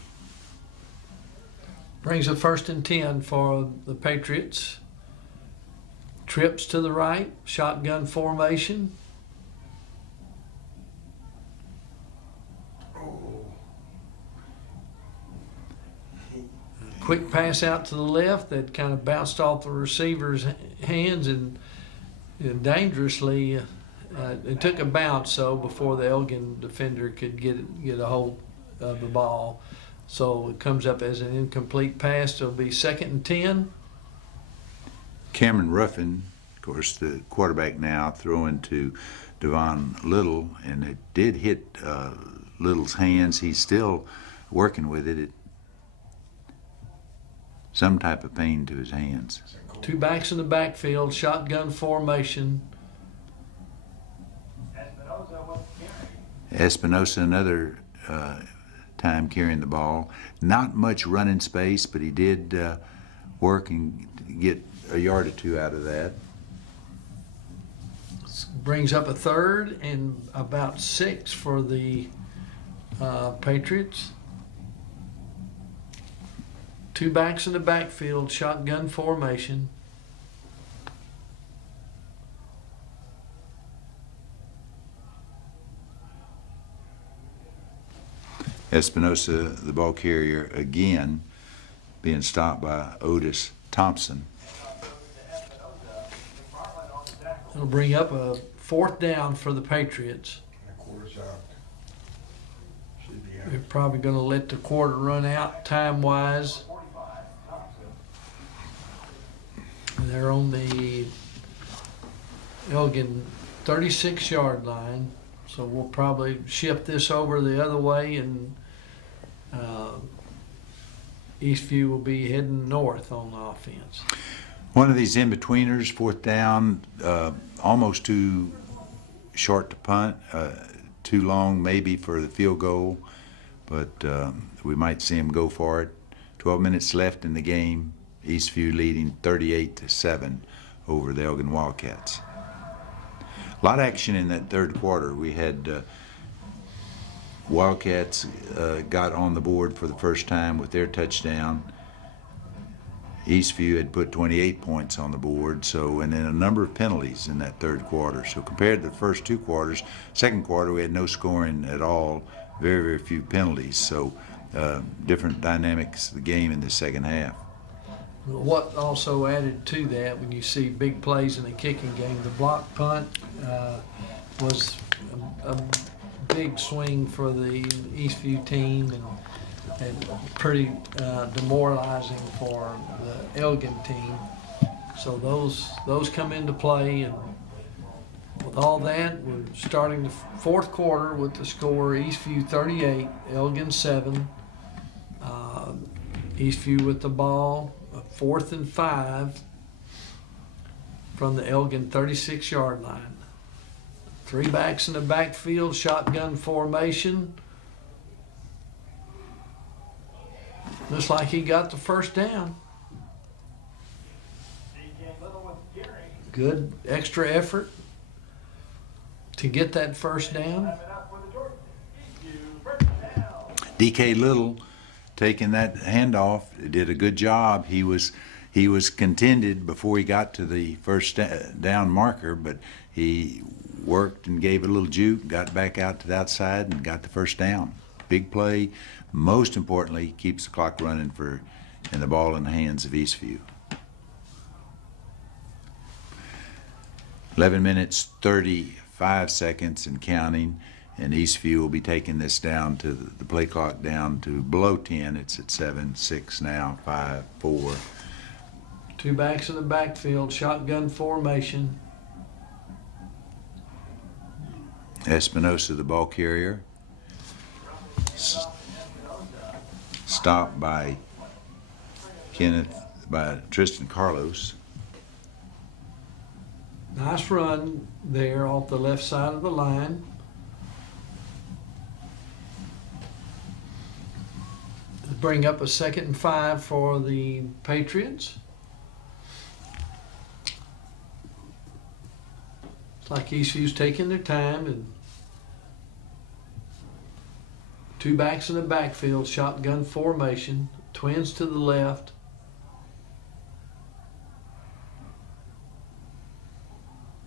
Brings a 1st and 10 for the Patriots. Trips to the right, shotgun formation. Quick pass out to the left that kind of bounced off the receiver's hands and dangerously. It took a bounce so before the Elgin defender could get a hold of the ball. So it comes up as an incomplete pass. It'll be 2nd and 10. Cameron Ruffin, of course, the quarterback now, throwing to Devon Little, and it did hit Little's hands. He's still working with it. Some type of pain to his hands. Two backs in the backfield, shotgun formation. Espinosa was carrying. Espinosa another time carrying the ball. Not much running space, but he did work and get a yard or two out of that. Brings up a 3rd and about 6 for the Patriots. Two backs in the backfield, shotgun formation. Espinosa, the ball carrier, again being stopped by Otis Thompson. It'll bring up a 4th down for the Patriots. And the quarter's out. Should be out. They're probably going to let the quarter run out time-wise. They're on the Elgin 36-yard line, so we'll probably shift this over the other way, and Eastview will be heading north on the offense. One of these in-betweeners, 4th down, almost too short to punt, too long maybe for the field goal. but we might see them go for it. 12 minutes left in the game. Eastview leading 38-7 over the Elgin Wildcats. A lot of action in that third quarter. We had Wildcats got on the board for the first time with their touchdown. Eastview had put 28 points on the board, and then a number of penalties in that third quarter. So compared to the first two quarters, second quarter we had no scoring at all, very, very few penalties. So different dynamics of the game in the second half. What also added to that, when you see big plays in a kicking game, the block punt was a big swing for the Eastview team and pretty demoralizing for the Elgin team. So those come into play, and with all that, we're starting the fourth quarter with the score Eastview 38, Elgin 7. Eastview with the ball, 4th and 5 from the Elgin 36-yard line. 3 backs in the backfield, shotgun formation. Looks like he got the first down. Good extra effort to get that first down. DK Little taking that handoff did a good job. He was contended before he got to the first down marker, but he worked and gave it a little juke, got back out to the outside and got the first down. Big play. Most importantly, keeps the clock running and the ball in the hands of Eastview. 11 minutes, 35 seconds and counting, and Eastview will be taking this down to the play clock down to below 10. It's at 7, 6 now, 5, 4. 2 backs in the backfield, shotgun formation. Espinosa, the ball carrier. Stopped by Tristan Carlos. Nice run there off the left side of the line. Bring up a 2nd and 5 for the Patriots. It's like Eastview's taking their time, and 2 backs in the backfield, shotgun formation, twins to the left.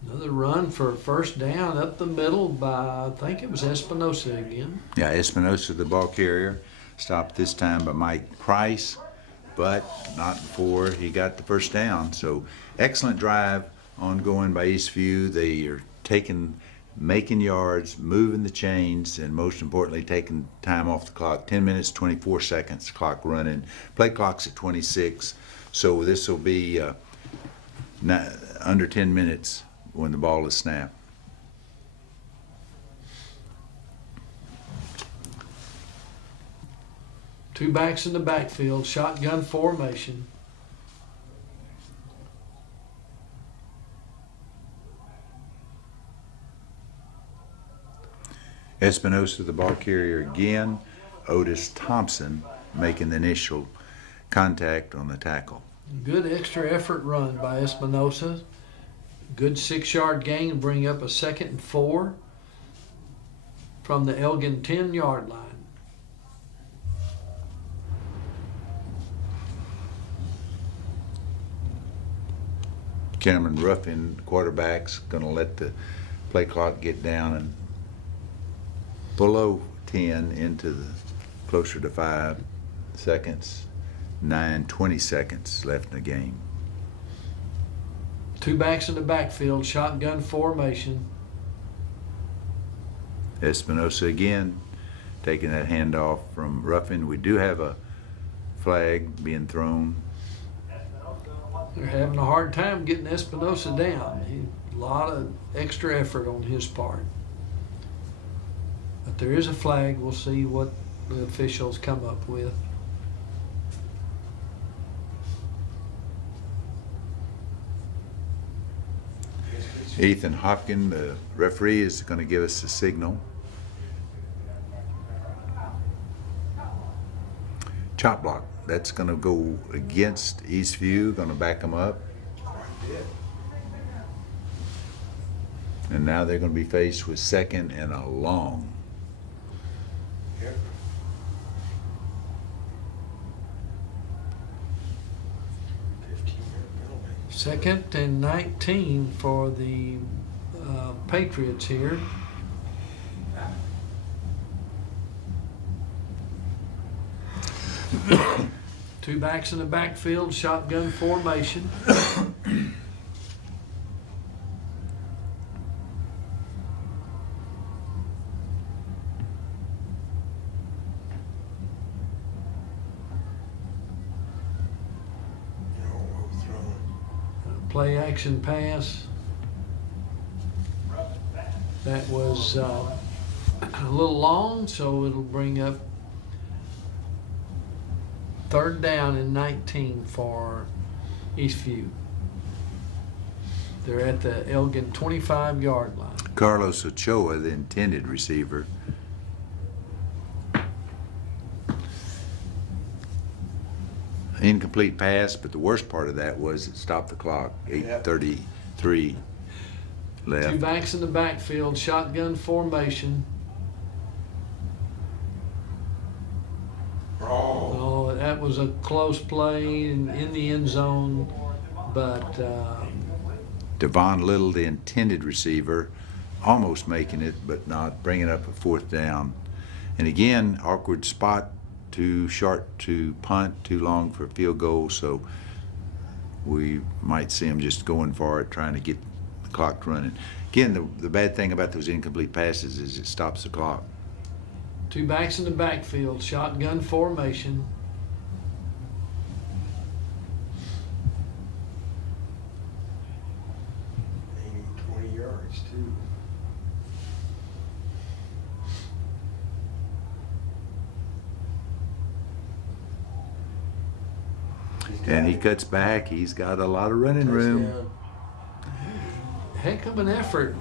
Another run for a first down up the middle by, I think it was Espinosa again. Yeah, Espinosa, the ball carrier, stopped this time by Mike Price, but not before he got the first down. So excellent drive ongoing by Eastview. They are making yards, moving the chains, and most importantly, taking time off the clock. 10 minutes, 24 seconds, clock running. Play clock's at 26, so this will be under 10 minutes when the ball is snapped. Two backs in the backfield, shotgun formation. Espinosa, the ball carrier again. Otis Thompson making the initial contact on the tackle. Good extra effort run by Espinosa. Good 6-yard gain to bring up a 2nd and 4 from the Elgin 10-yard line. Cameron Ruffin, quarterback's going to let the play clock get down and below 10 into the closer to 5 seconds, 20 seconds left in the game. Two backs in the backfield, shotgun formation. Espinosa again taking that handoff from Ruffin. We do have a flag being thrown. They're having a hard time getting Espinosa down. A lot of extra effort on his part. But there is a flag. We'll see what the officials come up with. Ethan Hopkins, the referee, is going to give us a signal. chop block. That's going to go against Eastview, going to back them up. Quite a bit. And now they're going to be faced with second and a long. Yep. Penalty. Second and 19 for the Patriots here. Two backs in the backfield, shotgun formation. Overthrown. Play action pass. That was a little long, so it'll bring up third down and 19 for Eastview. They're at the Elgin 25-yard line. Carlos Ochoa, the intended receiver. Incomplete pass, but the worst part of that was it stopped the clock. 8:33 Two left. backs in the backfield, shotgun formation. Oh, that was a close play in the end zone, but Devon Little, the intended receiver, almost making it, but not, bringing up a fourth down. And again, awkward spot, too short to punt, too long for a field goal, so we might see him just going for it, trying to get the clock running. Again, the bad thing about those incomplete passes is it stops the clock. two backs in the backfield, shotgun formation. Aiming 20 yards, too. And he cuts back. He's got a lot of running room. Touchdown. Heck of an effort.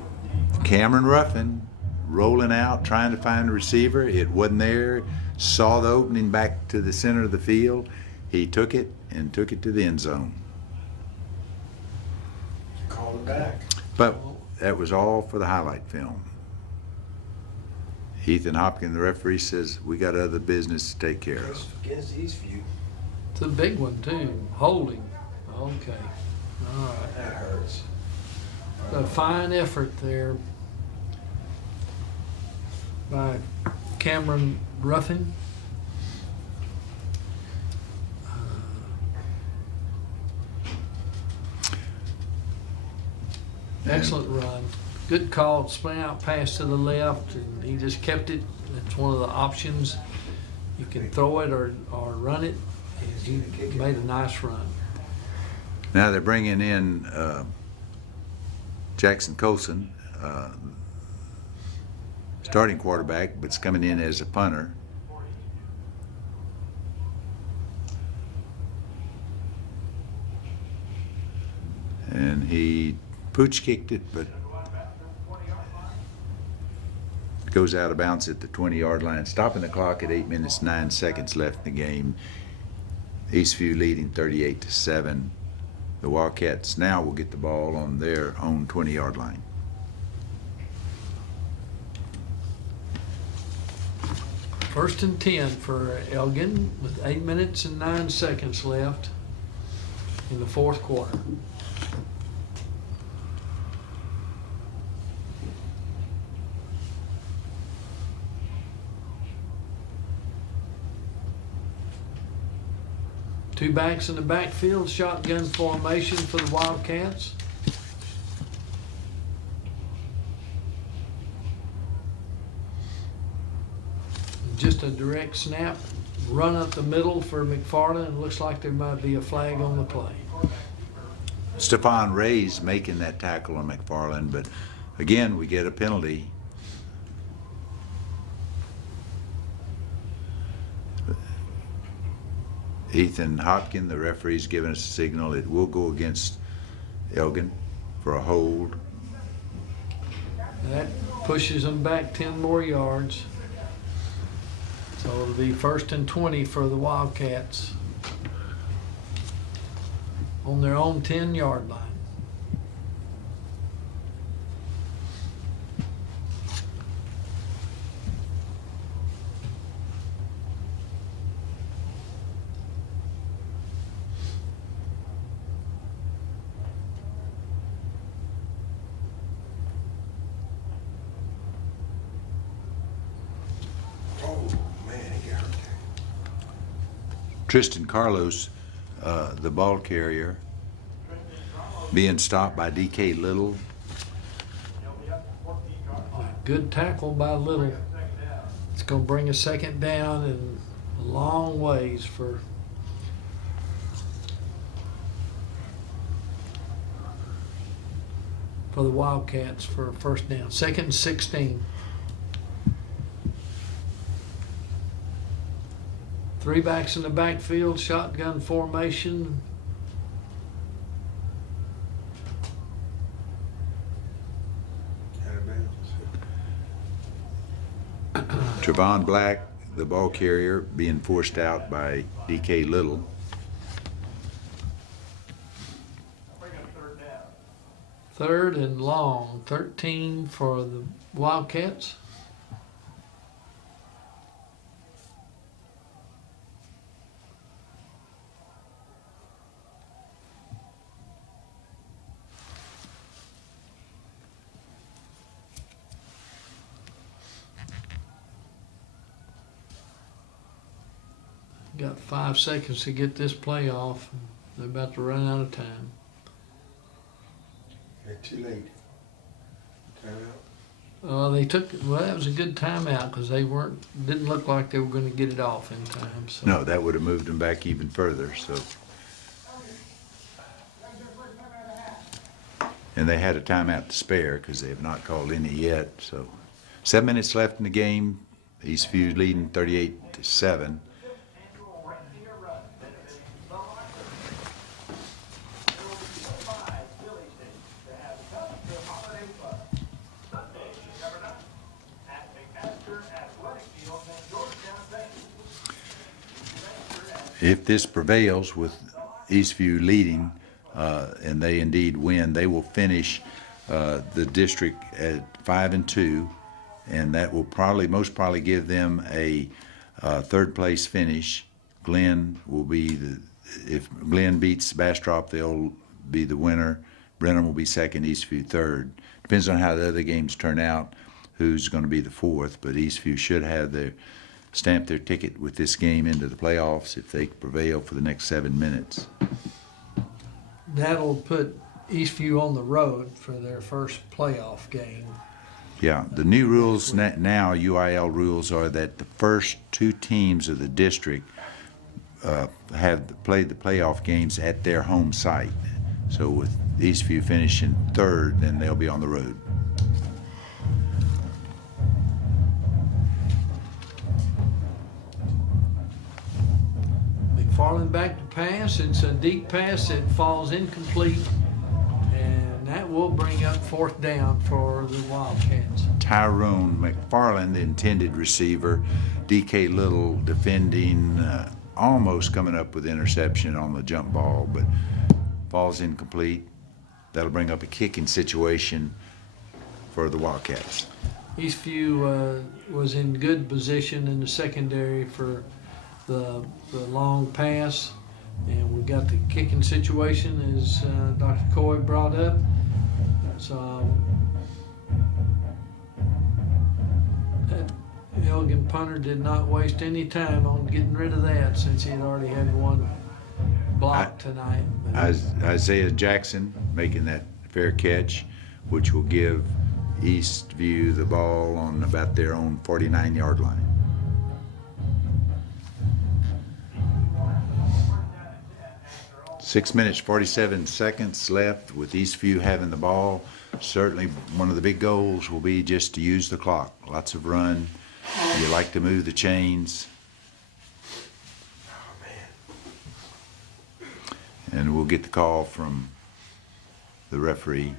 Cameron Ruffin rolling out, trying to find a receiver. It wasn't there. Saw the opening back to the center of the field. He took it and took it to the end zone. Called it back. But that was all for the highlight film. Ethan Hopkins, the referee, says we got other business to take care of. Against Eastview. It's a big one too. Holding. Okay. All right. That hurts. A fine effort there by Cameron Ruffin. Excellent run. Good call. Spin out pass to the left, and he just kept it. It's one of the options. You can throw it or run it. And he made a nice run. Now they're bringing in Jackson Colson, starting quarterback, but it's coming in as a punter. And he pooch kicked it, but goes out of bounds at the 20-yard line, stopping the clock at 8 minutes 9 seconds left in the game. Eastview leading 38-7. The Wildcats now will get the ball on their own 20-yard line. First and 10 for Elgin with 8 minutes and 9 seconds left in the fourth quarter. Two backs in the backfield, shotgun formation for the Wildcats. Just a direct snap, run up the middle for McFarland. Looks like there might be a flag on the play. Stephon Ray's making that tackle on McFarland, but again, we get a penalty. Ethan Hopkins, the referee's giving us a signal. It will go against Elgin for a hold. That pushes them back 10 more yards. So it'll be 1st and 20 for the Wildcats on their own 10-yard line. Oh, man, he got hurt. Tristan Carlos, the ball carrier, being stopped by D.K. Little. Good tackle by Little. It's going to bring a second down and a long ways for the Wildcats for a first down. 2nd and 16. 3 backs in the backfield, shotgun formation. Out of bounds. Trevon Black, the ball carrier, being forced out by D.K. Little. Third and long, 13 for the Wildcats. Got 5 seconds to get this play off. They're about to run out of time. They're too late. Timeout. That was a good timeout because didn't look like they were going to get it off in time. So. No, that would have moved them back even further, so. And they had a timeout to spare because they have not called any yet, so. 7 minutes left in the game. Eastview leading 38-7. If this prevails with Eastview leading, and they indeed win, they will finish the district at 5-2, and that will most probably give them a third place finish. Glenn will be if Glenn beats Bastrop, they'll be the winner. Brenham will be second, Eastview third. Depends on how the other games turn out, who's going to be the fourth, but Eastview should have stamp their ticket with this game into the playoffs if they prevail for the next 7 minutes. That'll put Eastview on the road for their first playoff game. Yeah, the new rules now, UIL rules, are that the first 2 teams of the district have played the playoff games at their home site. So with Eastview finishing third, then they'll be on the road. McFarland back to pass. It's a deep pass that falls incomplete, and that will bring up 4th down for the Wildcats. Tyrone McFarland, the intended receiver. D.K. Little defending, almost coming up with interception on the jump ball, but falls incomplete. That'll bring up a kicking situation for the Wildcats. Eastview was in good position in the secondary for the long pass, and we got the kicking situation as Dr. Coy brought up. So that Elgin punter did not waste any time on getting rid of that since he had already had one block tonight. Isaiah Jackson making that fair catch, which will give Eastview the ball on about their own 49-yard line. Six minutes, 47 seconds left with Eastview having the ball. Certainly one of the big goals will be just to use the clock. Lots of run. You like to move the chains. Oh, man. And we'll get the call from the referee.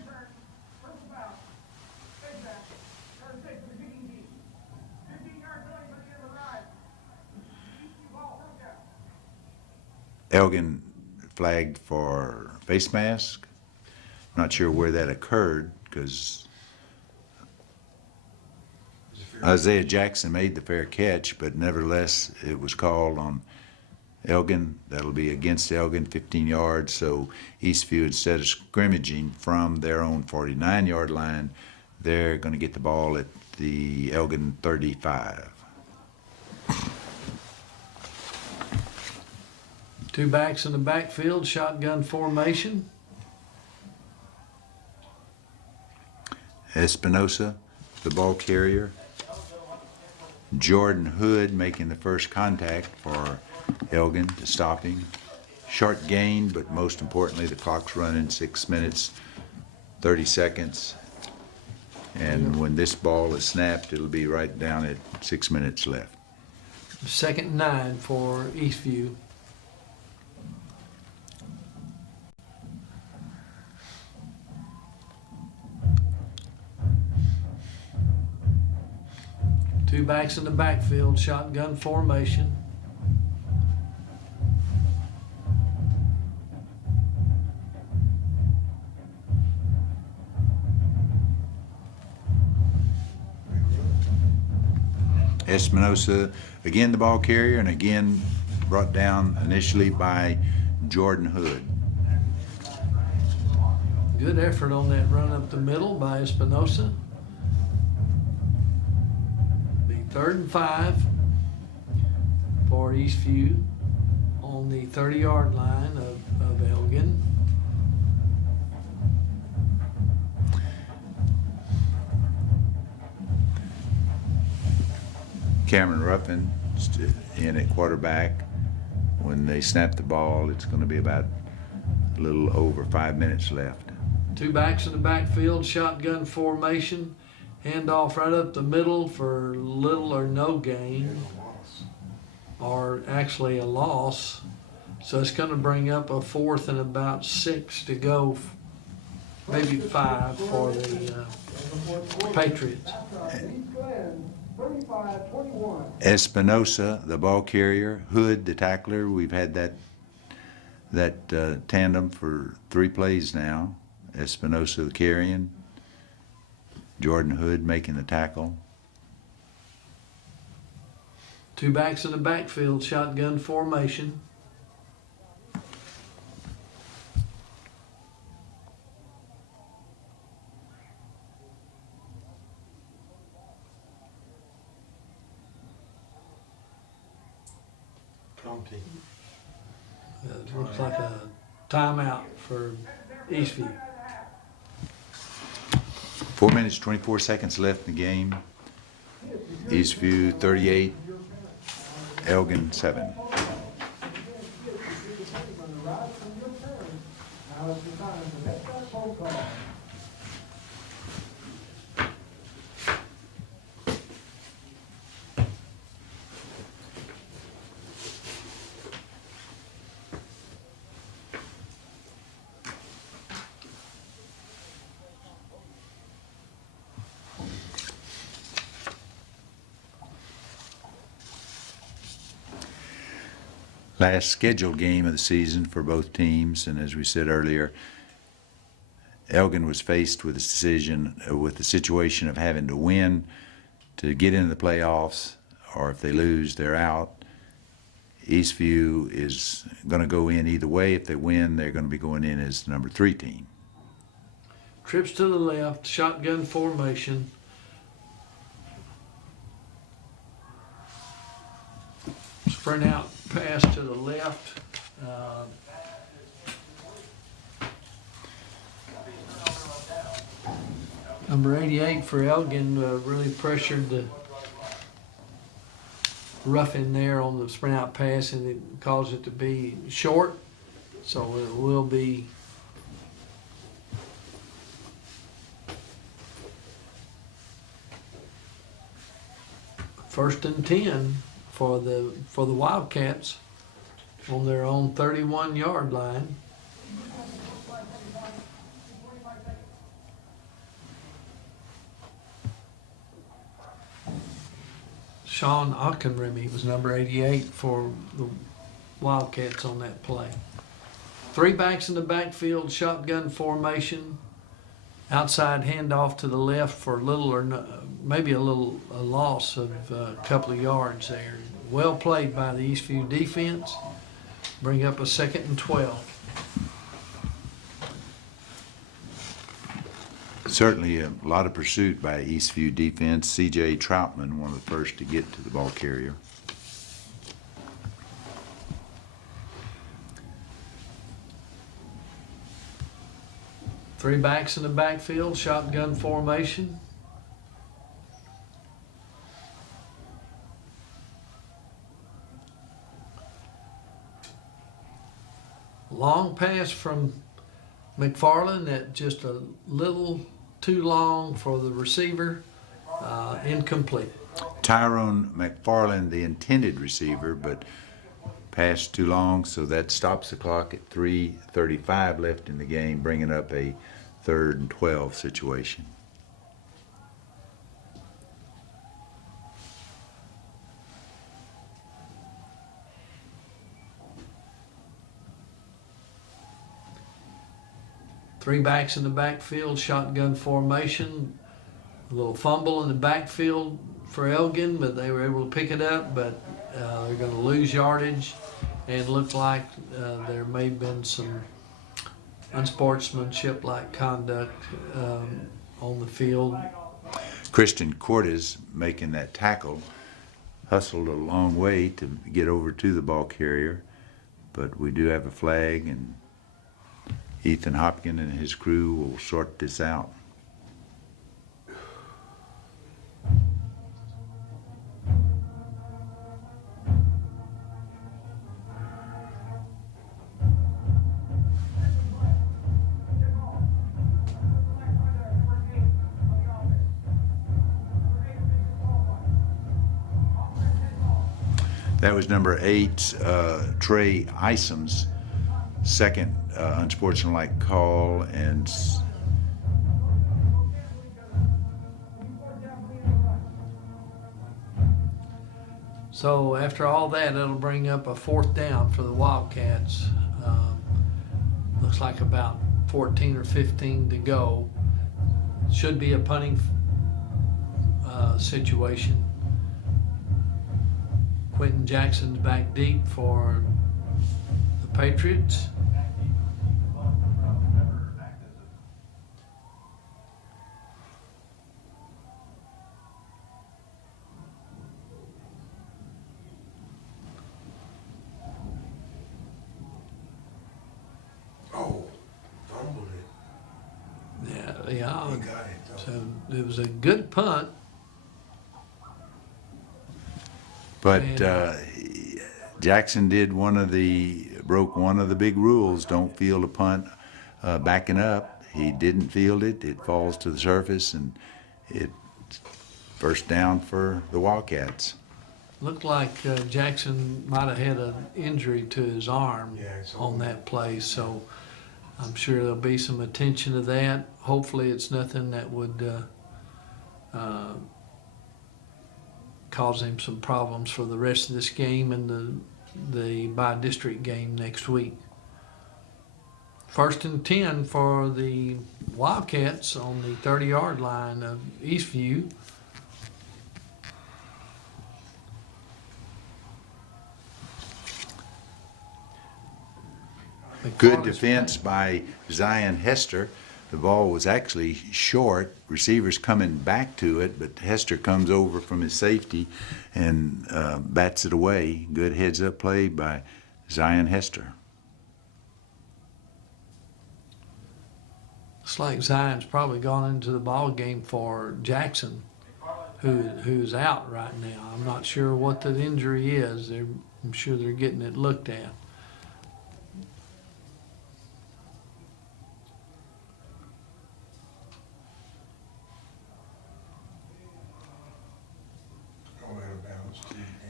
Elgin flagged for face mask. Not sure where that occurred because Isaiah Jackson made the fair catch, but nevertheless it was called on Elgin. That'll be against Elgin, 15 yards. So Eastview, instead of scrimmaging from their own 49-yard line, they're going to get the ball at the Elgin 35. Two backs in the backfield, shotgun formation. Espinosa, the ball carrier. Jordan Hood making the first contact for Elgin to stop him. Short gain, but most importantly, the clock's running 6 minutes, 30 seconds. And when this ball is snapped, it'll be right down at 6 minutes left. 2nd and 9 for Eastview. Two backs in the backfield, shotgun formation. Espinosa, again the ball carrier, and again brought down initially by Jordan Hood. Good effort on that run up the middle by Espinosa. Be 3rd and 5 for Eastview on the 30-yard line of Elgin. Cameron Ruffin in at quarterback. When they snap the ball, it's going to be about a little over 5 minutes left. Two backs in the backfield, shotgun formation. Handoff right up the middle for little or no gain, or actually a loss. So it's going to bring up a 4th and about 6 to go, maybe 5 for the Patriots. Espinosa, the ball carrier. Hood, the tackler. We've had that tandem for 3 plays now. Espinosa, the carrying. Jordan Hood making the tackle. Two backs in the backfield, shotgun formation. Prompting. It looks like a timeout for Eastview. 4 minutes, 24 seconds left in the game. Eastview 38, Elgin 7. Last scheduled game of the season for both teams, and as we said earlier, Elgin was faced with the situation of having to win to get into the playoffs, or if they lose, they're out. Eastview is going to go in either way. If they win, they're going to be going in as the number 3 team. Trips to the left, shotgun formation. Sprint out, pass to the left. Number 88 for Elgin really pressured the Ruffin there on the sprint out pass, and it caused it to be short. So it will be first and 10 for the Wildcats on their own 31-yard line. Sean Ockenremy was number 88 for the Wildcats on that play. 3 backs in the backfield, shotgun formation. Outside handoff to the left for little or no, maybe a loss of a couple of yards there. Well played by the Eastview defense. Bring up a 2nd and 12. Certainly a lot of pursuit by Eastview defense. C.J. Troutman, one of the first to get to the ball carrier. Three backs in the backfield, shotgun formation. Long pass from McFarland that just a little too long for the receiver, incomplete. Tyrone McFarland, the intended receiver, but passed too long, so that stops the clock at 3:35 left in the game, bringing up a 3rd and 12 situation. Three backs in the backfield, shotgun formation. A little fumble in the backfield for Elgin, but they were able to pick it up, but they're going to lose yardage, and it looked like there may have been some unsportsmanship-like conduct on the field. Christian Cortez making that tackle, hustled a long way to get over to the ball carrier, but we do have a flag, and Ethan Hopkins and his crew will sort this out. That was number 8, Trey Isom's second unsportsmanlike call, and So after all that, it'll bring up a 4th down for the Wildcats. Looks like about 14 or 15 to go. Should be a punting situation. Quentin Jackson's back deep for the Patriots. Oh, fumbled it. Yeah, He got it though. So it was a good punt. but And- Jackson broke one of the big rules: don't field a punt backing up. He didn't field it. It falls to the surface, and it's 1st down for the Wildcats. Looked like Jackson might have had an injury to his arm Yeah, it's on over. that play, so I'm sure there'll be some attention to that. Hopefully it's nothing that would cause him some problems for the rest of this game and the by-district game next week. 1st and 10 for the Wildcats on the 30-yard line of Eastview. Good defense by Zion Hester. The ball was actually short. Receivers coming back to it, but Hester comes over from his safety and bats it away. Good heads-up play by Zion Hester. It's like Zion's probably gone into the ball game for Jackson, who's out right now. I'm not sure what the injury is. I'm sure they're getting it looked at. Oh, out of bounds.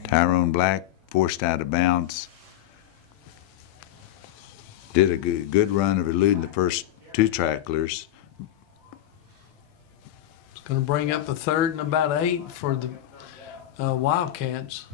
Tyrone Black forced out of bounds. Did a good run of eluding the first 2 tacklers. It's going to bring up a 3rd and about 8 for the Wildcats.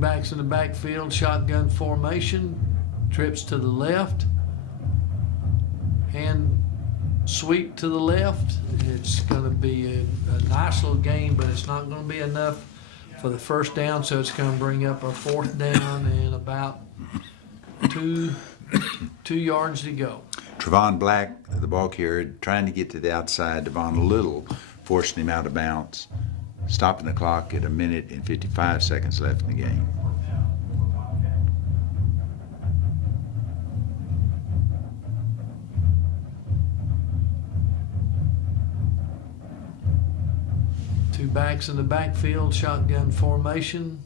backs in the backfield, shotgun formation, trips to the left, and sweep to the left. It's going to be a nice little game, but it's not going to be enough for the first down, so it's going to bring up a fourth down and about two yards to go. Trevon Black, the ball carrier, trying to get to the outside. Devon Little forcing him out of bounds, stopping the clock at 1 minute and 55 seconds left in the game. Two backs in the backfield, shotgun formation.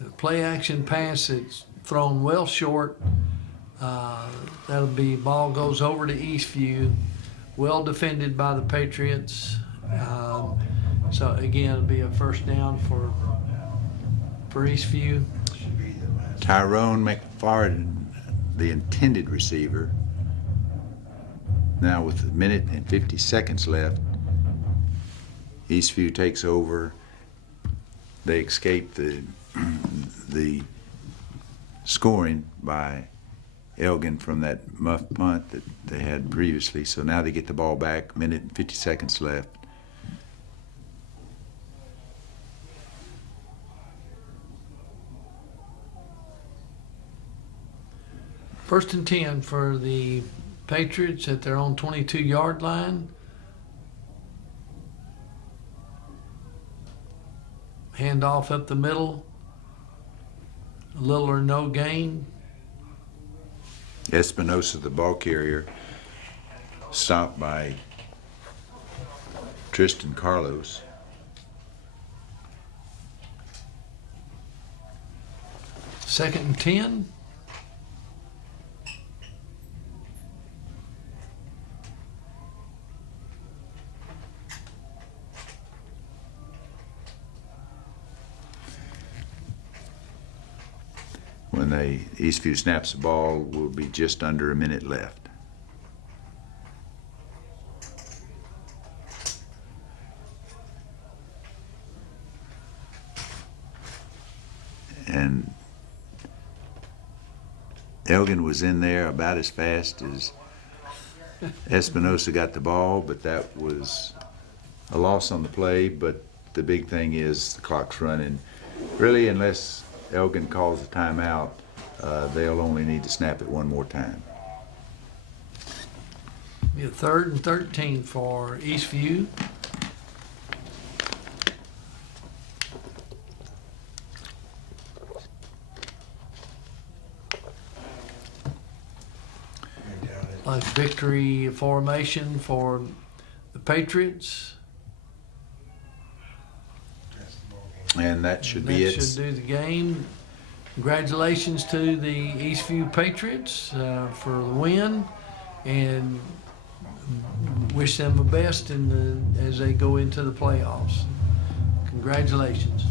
The play action pass that's thrown well short. That'll be ball goes over to Eastview. Well defended by the Patriots. So again, it'll be a first down for Eastview. Tyrone McFarden, the intended receiver. Now with 1 minute and 50 seconds left, Eastview takes over. They escape the scoring by Elgin from that muff punt that they had previously. So now they get the ball back, 1 minute and 50 seconds left. First and 10 for the Patriots at their own 22-yard line. Handoff up the middle. Little or no gain. Espinosa, the ball carrier, stopped by Tristan Carlos. Second and 10. When Eastview snaps the ball, will be just under 1 minute left. And Elgin was in there about as fast as Espinosa got the ball, but that was a loss on the play. But the big thing is the clock's running. Really, unless Elgin calls a timeout, they'll only need to snap it one more time. Be a 3rd and 13 for Eastview. Like victory formation for the Patriots. And that should That be it. should do the game. Congratulations to the Eastview Patriots for the win, and wish them the best as they go into the playoffs. Congratulations.